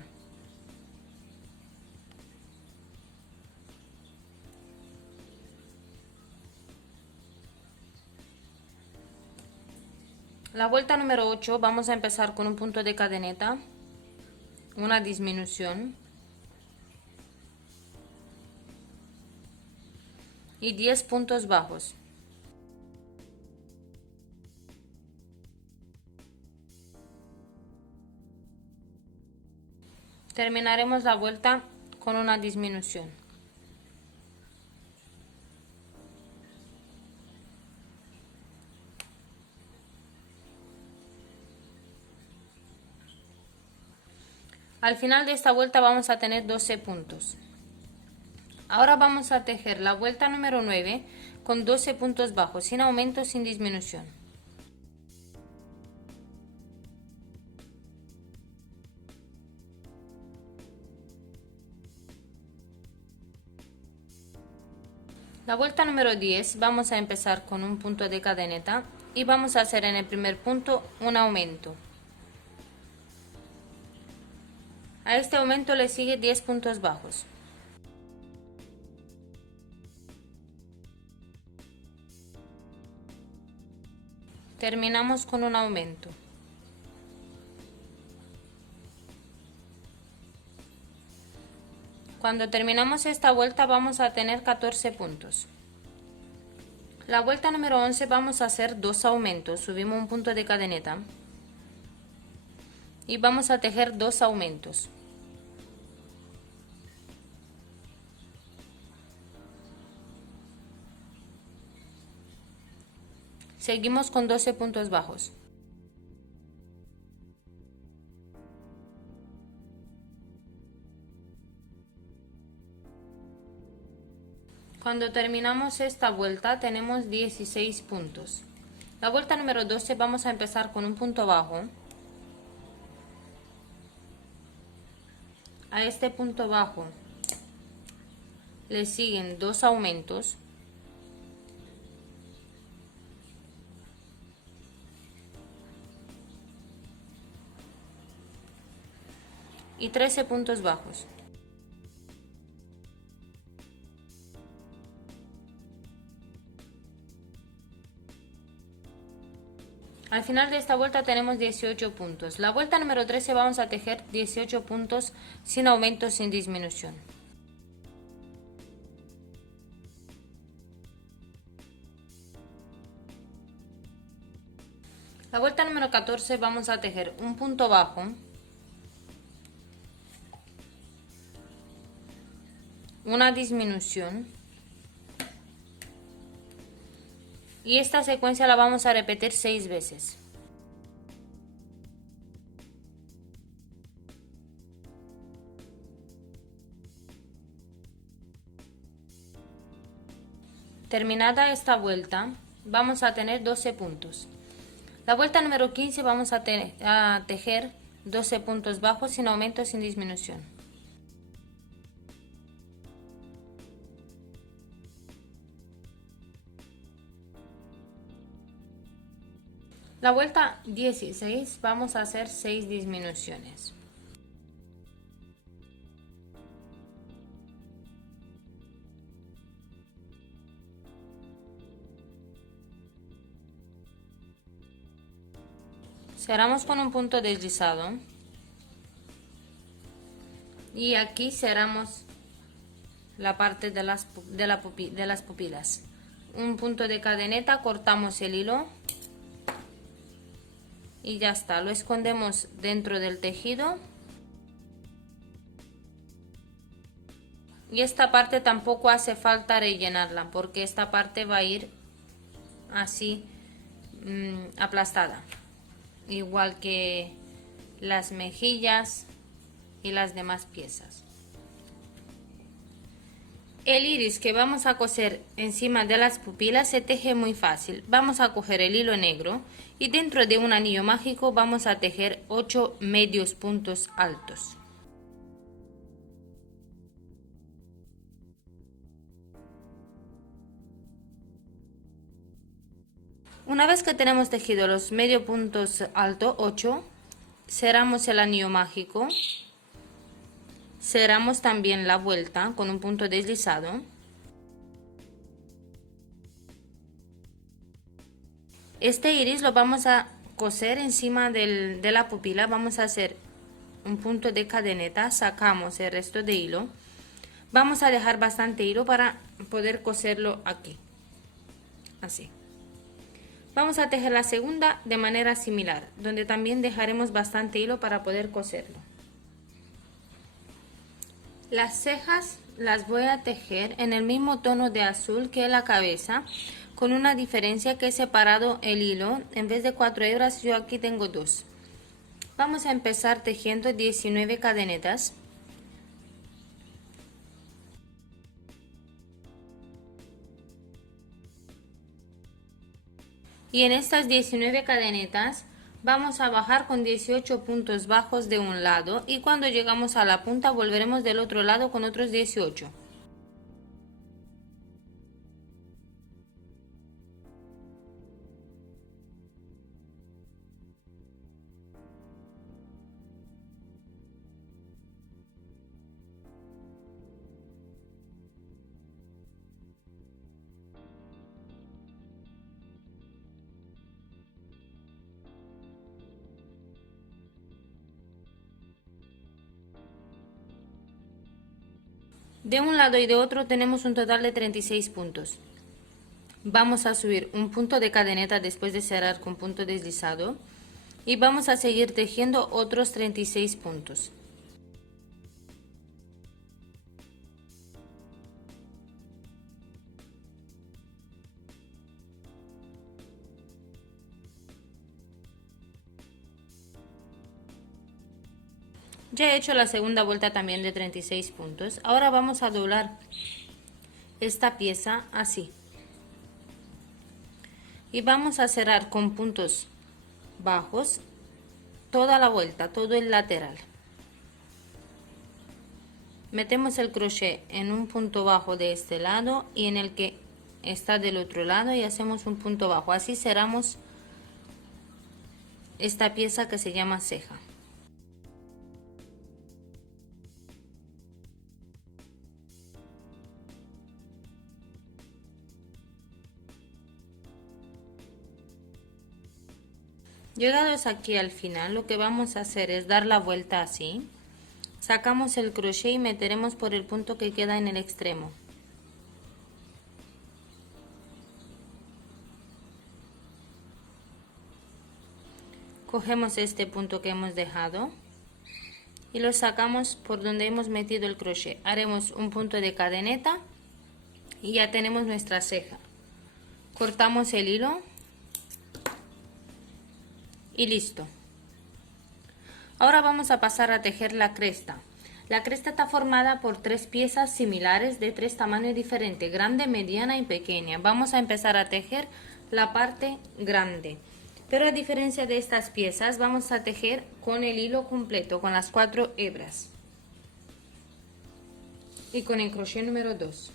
La vuelta número 8 vamos a empezar con un punto de cadeneta, una disminución y 10 puntos bajos. Terminaremos la vuelta con una disminución. Al final de esta vuelta vamos a tener 12 puntos. Ahora vamos a tejer la vuelta número 9 con 12 puntos bajos, sin aumento, sin disminución. La vuelta número 10 vamos a empezar con un punto de cadeneta y vamos a hacer en el primer punto un aumento. A este aumento le sigue 10 puntos bajos. Terminamos con un aumento. Cuando terminamos esta vuelta vamos a tener 14 puntos. La vuelta número 11 vamos a hacer 2 aumentos. Subimos un punto de cadeneta y vamos a tejer 2 aumentos. Seguimos con 12 puntos bajos. Cuando terminamos esta vuelta tenemos 16 puntos. La vuelta número 12 vamos a empezar con un punto bajo. A este punto bajo le siguen 2 aumentos. Y 13 puntos bajos. Al final de esta vuelta tenemos 18 puntos. La vuelta número 13 vamos a tejer 18 puntos sin aumento, sin disminución. La vuelta número 14 vamos a tejer un punto bajo. una disminución y esta secuencia la vamos a repetir 6 veces. Terminada esta vuelta, vamos a tener 12 puntos. La vuelta número 15 vamos a tejer 12 puntos bajos sin aumento, sin disminución. La vuelta 16 vamos a hacer 6 disminuciones. Cerramos con un punto deslizado y aquí cerramos la parte de las pupilas. Un punto de cadeneta, cortamos el hilo y ya está, lo escondemos dentro del tejido. Y esta parte tampoco hace falta rellenarla porque esta parte va a ir así aplastada, igual que las mejillas y las demás piezas. El iris que vamos a coser encima de las pupilas se teje muy fácil. Vamos a coger el hilo negro y dentro de un anillo mágico vamos a tejer 8 medios puntos altos. Una vez que tenemos tejido los medios puntos altos, 8, cerramos el anillo mágico, cerramos también la vuelta con un punto deslizado. Este iris lo vamos a coser encima de la pupila, vamos a hacer un punto de cadeneta, sacamos el resto de hilo, vamos a dejar bastante hilo para poder coserlo aquí, así. Vamos a tejer la segunda de manera similar, donde también dejaremos bastante hilo para poder coserlo. Las cejas las voy a tejer en el mismo tono de azul que la cabeza, con una diferencia que he separado el hilo. En vez de 4 hebras, yo aquí tengo 2. Vamos a empezar tejiendo 19 cadenetas. Y en estas 19 cadenetas vamos a bajar con 18 puntos bajos de un lado y cuando llegamos a la punta volveremos del otro lado con otros 18. De un lado y de otro tenemos un total de 36 puntos. Vamos a subir un punto de cadeneta después de cerrar con punto deslizado y vamos a seguir tejiendo otros 36 puntos. Ya he hecho la segunda vuelta también de 36 puntos. Ahora vamos a doblar esta pieza así. Y vamos a cerrar con puntos bajos toda la vuelta, todo el lateral. Metemos el crochet en un punto bajo de este lado y en el que está del otro lado y hacemos un punto bajo. Así cerramos esta pieza que se llama ceja. Llegados aquí al final, lo que vamos a hacer es dar la vuelta así. Sacamos el crochet y meteremos por el punto que queda en el extremo. Cogemos este punto que hemos dejado y lo sacamos por donde hemos metido el crochet. Haremos un punto de cadeneta y ya tenemos nuestra ceja. Cortamos el hilo y listo. Ahora vamos a pasar a tejer la cresta. La cresta está formada por 3 piezas similares de 3 tamaños diferentes, grande, mediana y pequeña. Vamos a empezar a tejer la parte grande. Pero a diferencia de estas piezas, vamos a tejer con el hilo completo, con las 4 hebras. Y con el crochet número 2.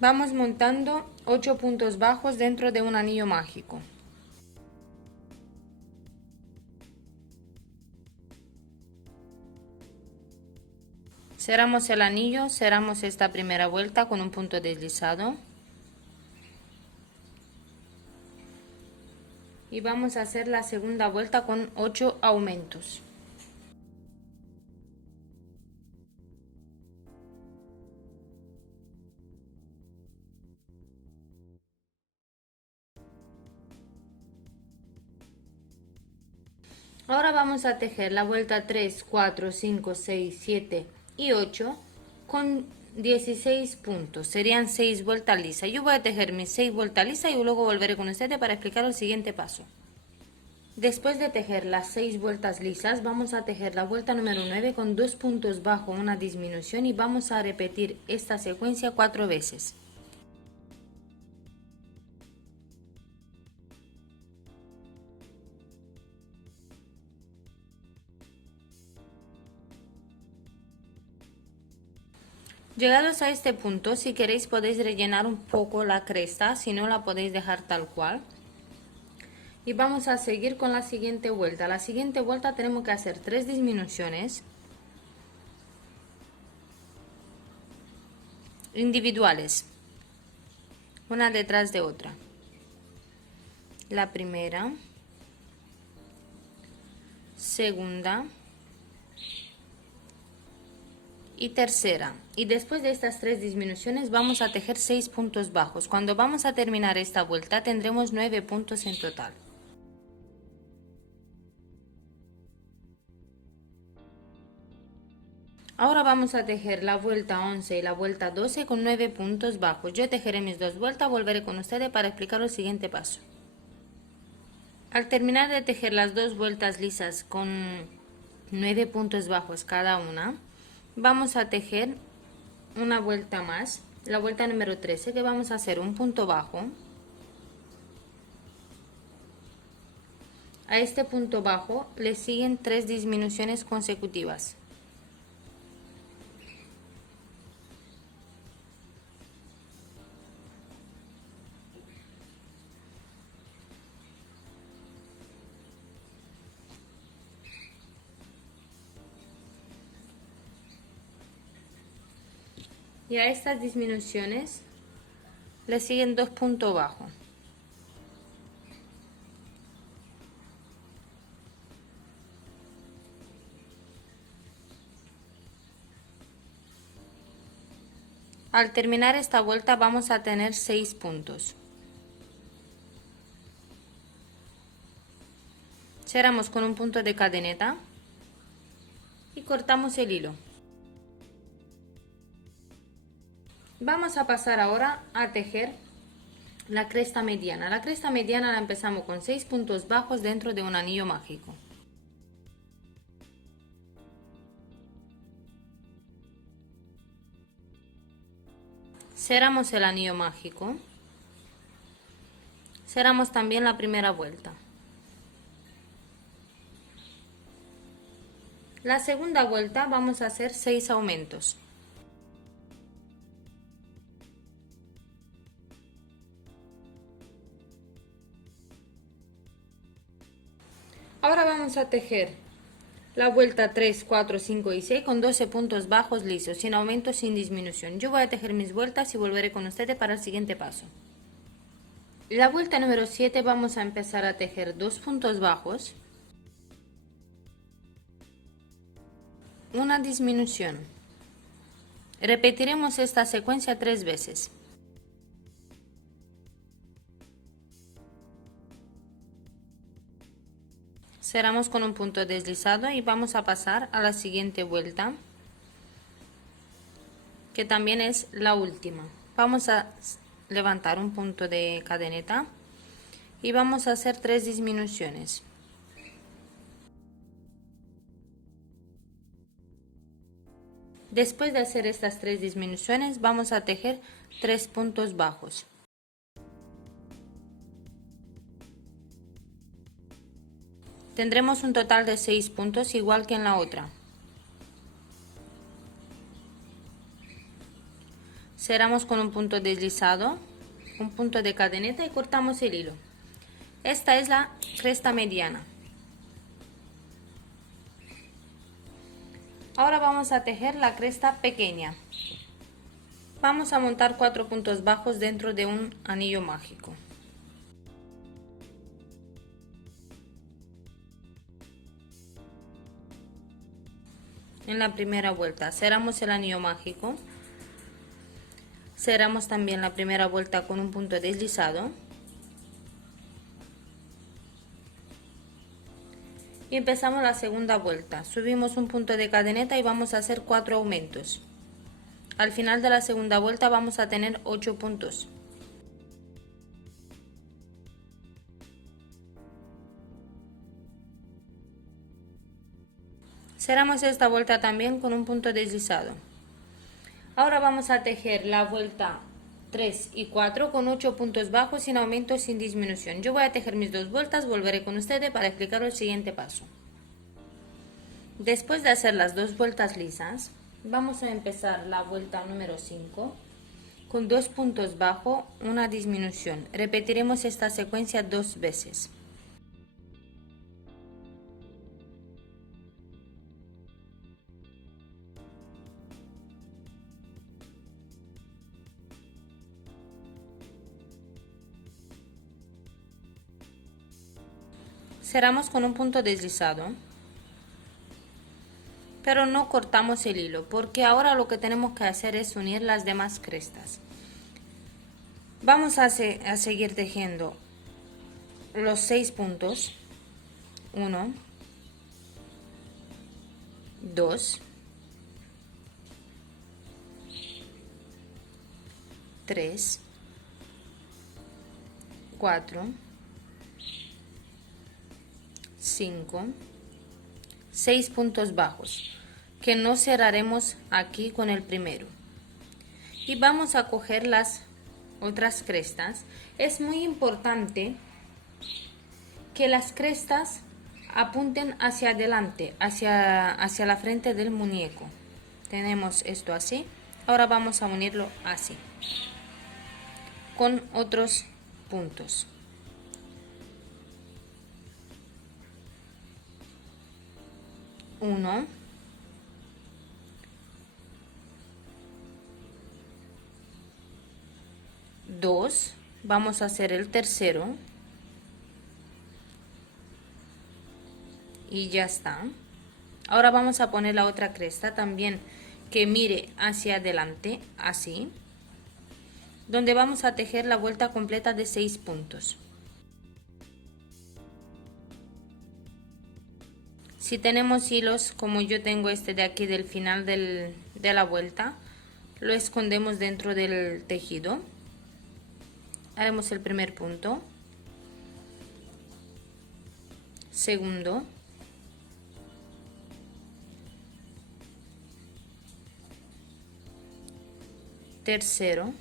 Vamos montando 8 puntos bajos dentro de un anillo mágico. Cerramos el anillo, cerramos esta primera vuelta con un punto deslizado. Y vamos a hacer la segunda vuelta con 8 aumentos. Ahora vamos a tejer la vuelta 3, 4, 5, 6, 7 y 8 con 16 puntos. Serían 6 vueltas lisas. Yo voy a tejer mis 6 vueltas lisas y luego volveré con ustedes para explicar el siguiente paso. Después de tejer las 6 vueltas lisas, vamos a tejer la vuelta número 9 con 2 puntos bajos, una disminución, y vamos a repetir esta secuencia 4 veces. Llegados a este punto, si queréis podéis rellenar un poco la cresta, si no la podéis dejar tal cual. Y vamos a seguir con la siguiente vuelta. La siguiente vuelta tenemos que hacer 3 disminuciones individuales, una detrás de otra. La primera, segunda y tercera. Y después de estas 3 disminuciones vamos a tejer 6 puntos bajos. Cuando vamos a terminar esta vuelta tendremos 9 puntos en total. Ahora vamos a tejer la vuelta 11 y la vuelta 12 con 9 puntos bajos. Yo tejeré mis 2 vueltas, volveré con ustedes para explicar el siguiente paso. Al terminar de tejer las 2 vueltas lisas con 9 puntos bajos cada una, vamos a tejer una vuelta más, la vuelta número 13, que vamos a hacer un punto bajo. A este punto bajo le siguen 3 disminuciones consecutivas. Y a estas disminuciones le siguen 2 puntos bajos. Al terminar esta vuelta vamos a tener 6 puntos. Cerramos con un punto de cadeneta y cortamos el hilo. Vamos a pasar ahora a tejer la cresta mediana. La cresta mediana la empezamos con 6 puntos bajos dentro de un anillo mágico. Cerramos el anillo mágico. Cerramos también la primera vuelta. La segunda vuelta vamos a hacer 6 aumentos. Ahora vamos a tejer la vuelta 3, 4, 5 y 6 con 12 puntos bajos lisos, sin aumento, sin disminución. Yo voy a tejer mis vueltas y volveré con ustedes para el siguiente paso. La vuelta número 7 vamos a empezar a tejer 2 puntos bajos, una disminución. Repetiremos esta secuencia 3 veces. Cerramos con un punto deslizado y vamos a pasar a la siguiente vuelta, que también es la última. Vamos a levantar un punto de cadeneta y vamos a hacer 3 disminuciones. Después de hacer estas 3 disminuciones, vamos a tejer 3 puntos bajos. Tendremos un total de 6 puntos, igual que en la otra. Cerramos con un punto deslizado, un punto de cadeneta y cortamos el hilo. Esta es la cresta mediana. Ahora vamos a tejer la cresta pequeña. Vamos a montar 4 puntos bajos dentro de un anillo mágico. En la primera vuelta cerramos el anillo mágico, cerramos también la primera vuelta con un punto deslizado y empezamos la segunda vuelta. Subimos un punto de cadeneta y vamos a hacer 4 aumentos. Al final de la segunda vuelta vamos a tener 8 puntos. Cerramos esta vuelta también con un punto deslizado. Ahora vamos a tejer la vuelta 3 y 4 con 8 puntos bajos, sin aumento, sin disminución. Yo voy a tejer mis 2 vueltas, volveré con ustedes para explicaros el siguiente paso. Después de hacer las 2 vueltas lisas, vamos a empezar la vuelta número 5 con 2 puntos bajos, una disminución. Repetiremos esta secuencia 2 veces. Cerramos con un punto deslizado, pero no cortamos el hilo, porque ahora lo que tenemos que hacer es unir las demás crestas. Vamos a seguir tejiendo los 6 puntos. 1, 2, 3, 4, 5, 6 puntos bajos que no cerraremos aquí con el primero, y vamos a coger las otras crestas. Es muy importante que las crestas apunten hacia adelante, hacia la frente del muñeco. Tenemos esto así. Ahora vamos a unirlo así con otros puntos. 1, 2, vamos a hacer el tercero y ya está. Ahora vamos a poner la otra cresta también que mire hacia adelante, así, donde vamos a tejer la vuelta completa de 6 puntos. Si tenemos hilos, como yo tengo este de aquí del final de la vuelta, lo escondemos dentro del tejido. Haremos el primer punto, segundo, tercero,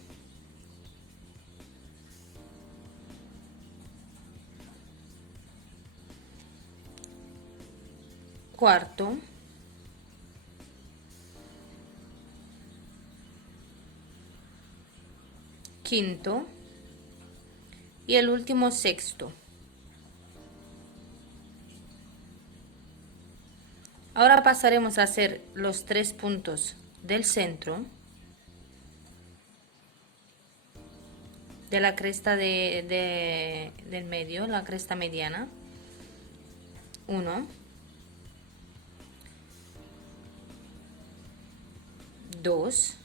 cuarto, quinto y el último sexto. Ahora pasaremos a hacer los 3 puntos del centro de la cresta del medio, la cresta mediana. 1, 2,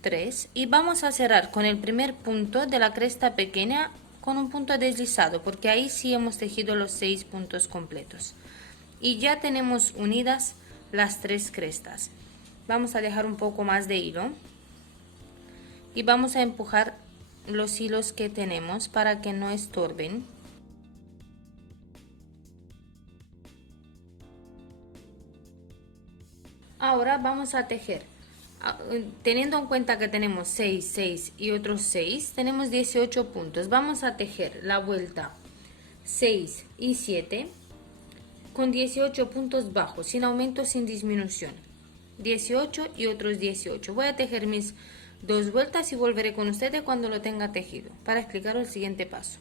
3 y vamos a cerrar con el primer punto de la cresta pequeña con un punto deslizado, porque ahí sí hemos tejido los 6 puntos completos. Y ya tenemos unidas las 3 crestas. Vamos a dejar un poco más de hilo y vamos a empujar los hilos que tenemos para que no estorben. Ahora vamos a tejer. Teniendo en cuenta que tenemos 6, 6 y otros 6, tenemos 18 puntos. Vamos a tejer la vuelta 6 y 7 con 18 puntos bajos, sin aumento, sin disminución. 18 y otros 18. Voy a tejer mis 2 vueltas y volveré con ustedes cuando lo tenga tejido para explicaros el siguiente paso.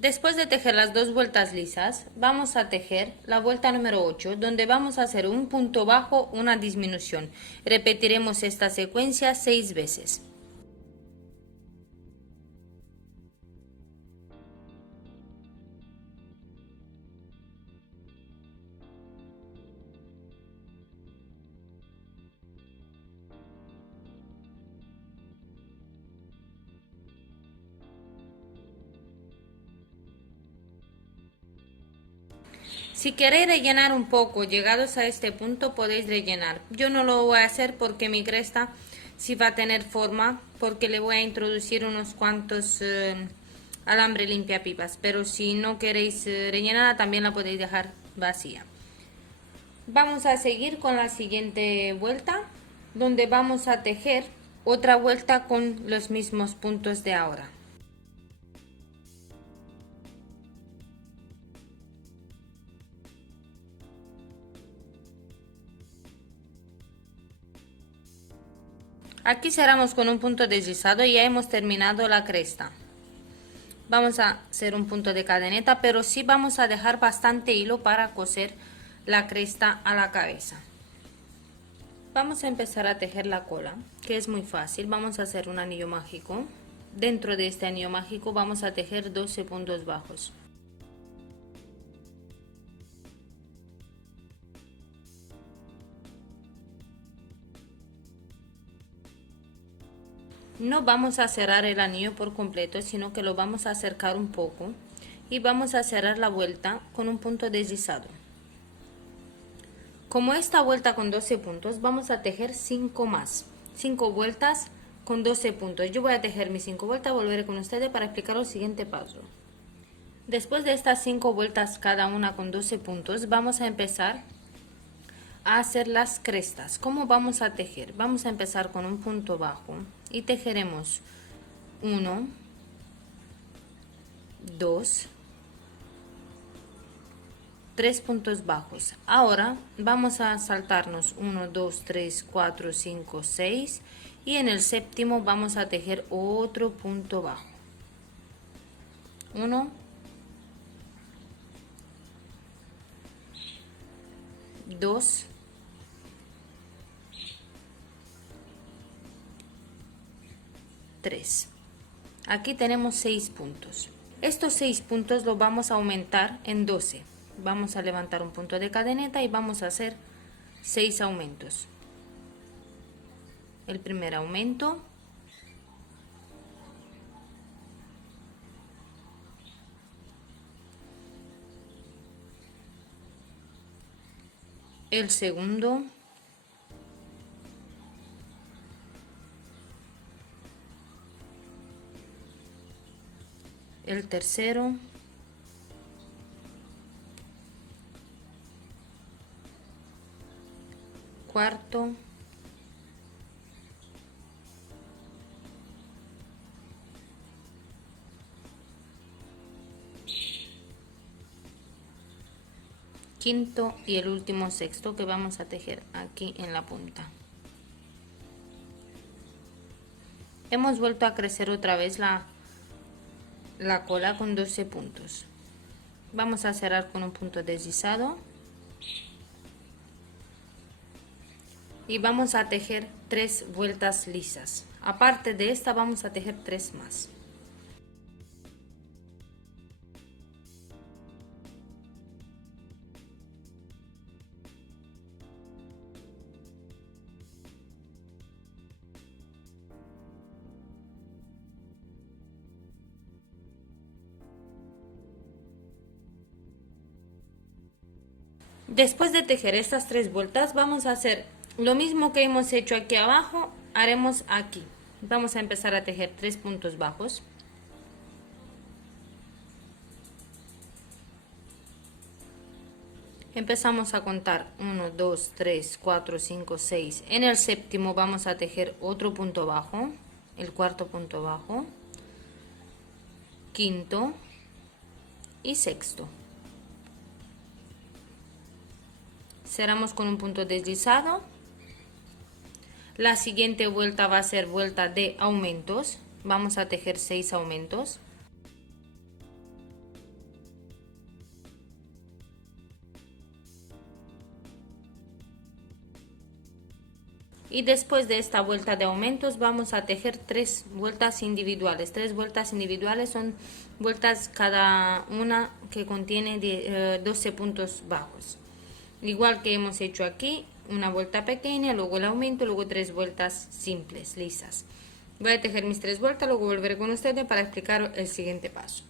Después de tejer las 2 vueltas lisas, vamos a tejer la vuelta número 8, donde vamos a hacer un punto bajo, una disminución. Repetiremos esta secuencia 6 veces. Si queréis rellenar un poco, llegados a este punto podéis rellenar. Yo no lo voy a hacer porque mi cresta sí va a tener forma, porque le voy a introducir unos cuantos alambre limpia pipas. Pero si no queréis rellenarla, también la podéis dejar vacía. Vamos a seguir con la siguiente vuelta, donde vamos a tejer otra vuelta con los mismos puntos de ahora. Aquí cerramos con un punto deslizado y ya hemos terminado la cresta. Vamos a hacer un punto de cadeneta, pero sí vamos a dejar bastante hilo para coser la cresta a la cabeza. Vamos a empezar a tejer la cola, que es muy fácil. Vamos a hacer un anillo mágico. Dentro de este anillo mágico vamos a tejer 12 puntos bajos. No vamos a cerrar el anillo por completo, sino que lo vamos a acercar un poco y vamos a cerrar la vuelta con un punto deslizado. Como esta vuelta con 12 puntos, vamos a tejer 5 más, 5 vueltas con 12 puntos. Yo voy a tejer mis 5 vueltas, volveré con ustedes para explicar el siguiente paso. Después de estas 5 vueltas cada una con 12 puntos, vamos a empezar a hacer las crestas. ¿Cómo vamos a tejer? Vamos a empezar con un punto bajo y tejeremos 1, 2, 3 puntos bajos. Ahora vamos a saltarnos 1, 2, 3, 4, 5, 6 y en el séptimo vamos a tejer otro punto bajo. 1, 2, 3. Aquí tenemos 6 puntos. Estos 6 puntos los vamos a aumentar en 12. Vamos a levantar un punto de cadeneta y vamos a hacer 6 aumentos. El primer aumento, el segundo, el tercero, cuarto, quinto y el último sexto que vamos a tejer aquí en la punta. Hemos vuelto a crecer otra vez la cola con 12 puntos. Vamos a cerrar con un punto deslizado y vamos a tejer 3 vueltas lisas. Aparte de esta vamos a tejer 3 más. Después de tejer estas 3 vueltas, vamos a hacer lo mismo que hemos hecho aquí abajo, haremos aquí. Vamos a empezar a tejer 3 puntos bajos. Empezamos a contar 1, 2, 3, 4, 5, 6. En el séptimo vamos a tejer otro punto bajo, el cuarto punto bajo, quinto y sexto. Cerramos con un punto deslizado. La siguiente vuelta va a ser vuelta de aumentos. Vamos a tejer 6 aumentos. Y después de esta vuelta de aumentos vamos a tejer 3 vueltas individuales. 3 vueltas individuales son vueltas cada una que contiene 12 puntos bajos. Igual que hemos hecho aquí, una vuelta pequeña, luego el aumento, luego 3 vueltas simples, lisas. Voy a tejer mis 3 vueltas, luego volveré con ustedes para explicar el siguiente paso.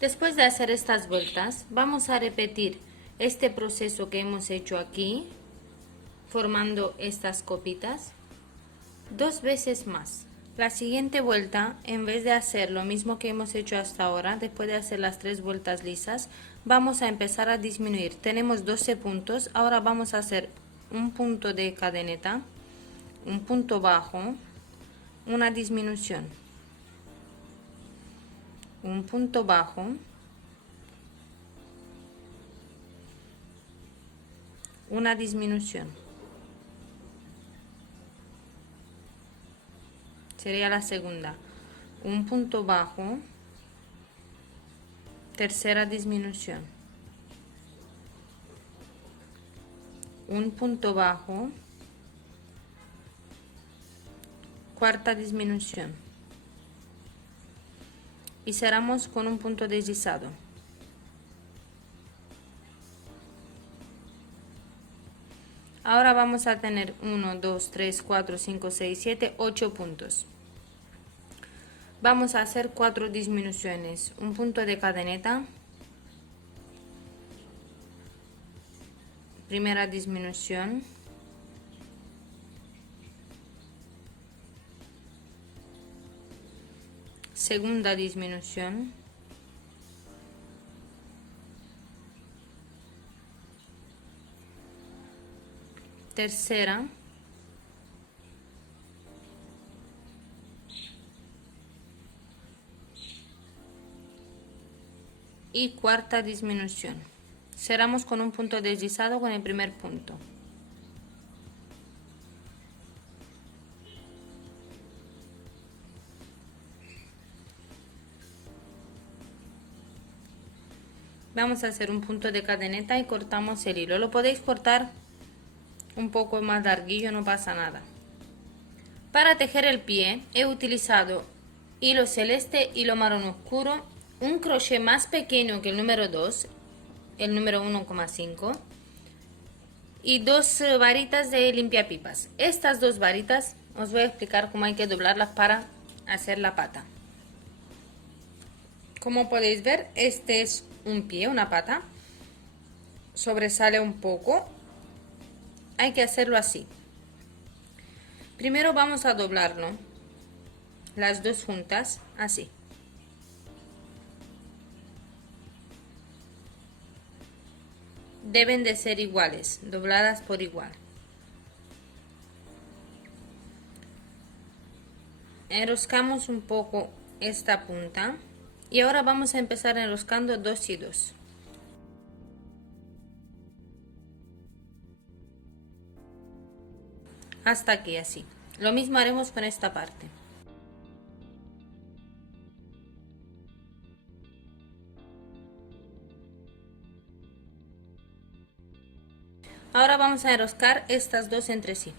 Después de hacer estas vueltas, vamos a repetir este proceso que hemos hecho aquí, formando estas copitas 2 veces más. La siguiente vuelta, en vez de hacer lo mismo que hemos hecho hasta ahora, después de hacer las 3 vueltas lisas, vamos a empezar a disminuir. Tenemos 12 puntos, ahora vamos a hacer un punto de cadeneta, un punto bajo, una disminución, un punto bajo, una disminución. Sería la segunda, un punto bajo, tercera disminución, un punto bajo, cuarta disminución y cerramos con un punto deslizado. Ahora vamos a tener 1, 2, 3, 4, 5, 6, 7, 8 puntos. Vamos a hacer 4 disminuciones, un punto de cadeneta, primera disminución, segunda disminución, tercera, y cuarta disminución. Cerramos con un punto deslizado con el primer punto. Vamos a hacer un punto de cadeneta y cortamos el hilo. Lo podéis cortar un poco más larguillo, no pasa nada. Para tejer el pie he utilizado hilo celeste, hilo marrón oscuro, un crochet más pequeño que el número 2, el número 1,5 y 2 varitas de limpiapipas. Estas 2 varitas os voy a explicar cómo hay que doblarlas para hacer la pata. Como podéis ver, este es un pie, una pata, sobresale un poco, hay que hacerlo así. Primero vamos a doblarlo, las 2 juntas, así. Deben de ser iguales, dobladas por igual. Enroscamos un poco esta punta y ahora vamos a empezar enroscando 2 y 2. Hasta aquí, así. Lo mismo haremos con esta parte. Ahora vamos a enroscar estas 2 entre sí.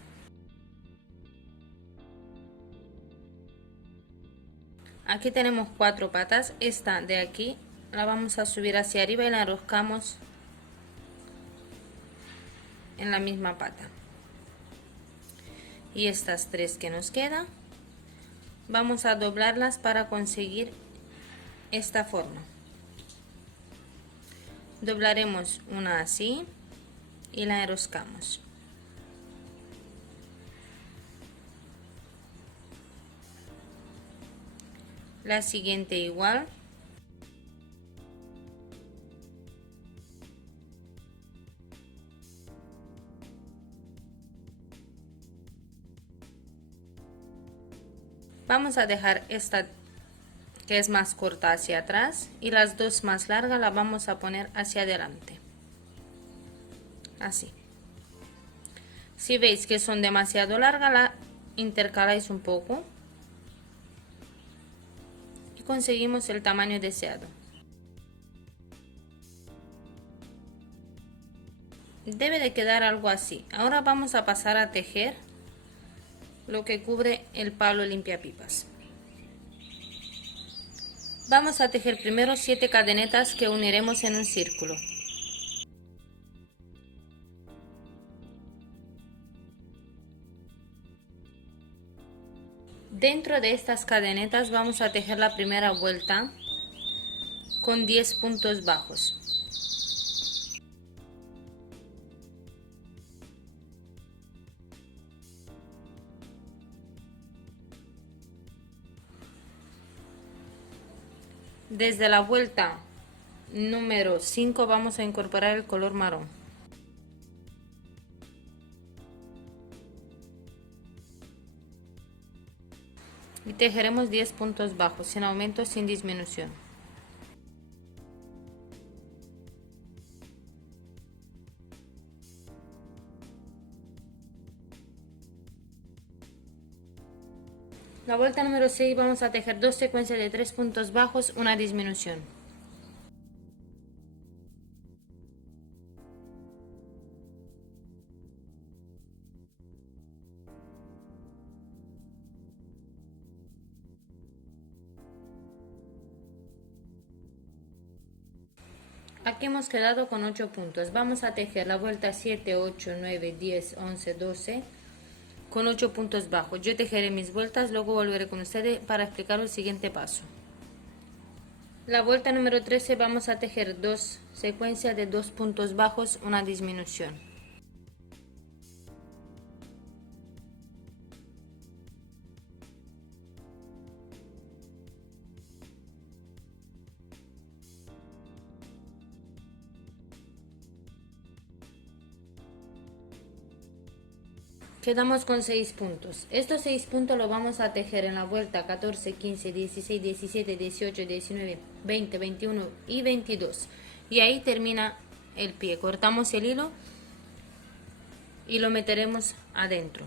Aquí tenemos 4 patas, esta de aquí la vamos a subir hacia arriba y la enroscamos en la misma pata. Y estas 3 que nos quedan, vamos a doblarlas para conseguir esta forma. Doblaremos una así y la enroscamos. La siguiente igual. Vamos a dejar esta que es más corta hacia atrás y las dos más largas las vamos a poner hacia adelante. Así. Si veis que son demasiado largas, la intercaláis un poco y conseguimos el tamaño deseado. Debe de quedar algo así. Ahora vamos a pasar a tejer lo que cubre el palo limpiapipas. Vamos a tejer primero 7 cadenetas que uniremos en un círculo. Dentro de estas cadenetas vamos a tejer la primera vuelta con 10 puntos bajos. Desde la vuelta número 5 vamos a incorporar el color marrón. Y tejeremos 10 puntos bajos, sin aumento, sin disminución. La vuelta número 6 vamos a tejer 2 secuencias de 3 puntos bajos, una disminución. Aquí hemos quedado con 8 puntos. Vamos a tejer la vuelta 7, 8, 9, 10, 11, 12 con 8 puntos bajos. Yo tejeré mis vueltas, luego volveré con ustedes para explicar el siguiente paso. La vuelta número 13 vamos a tejer 2 secuencias de 2 puntos bajos, una disminución. Quedamos con 6 puntos. Estos 6 puntos los vamos a tejer en la vuelta 14, 15, 16, 17, 18, 19, 20, 21 y 22. Y ahí termina el pie. Cortamos el hilo y lo meteremos adentro.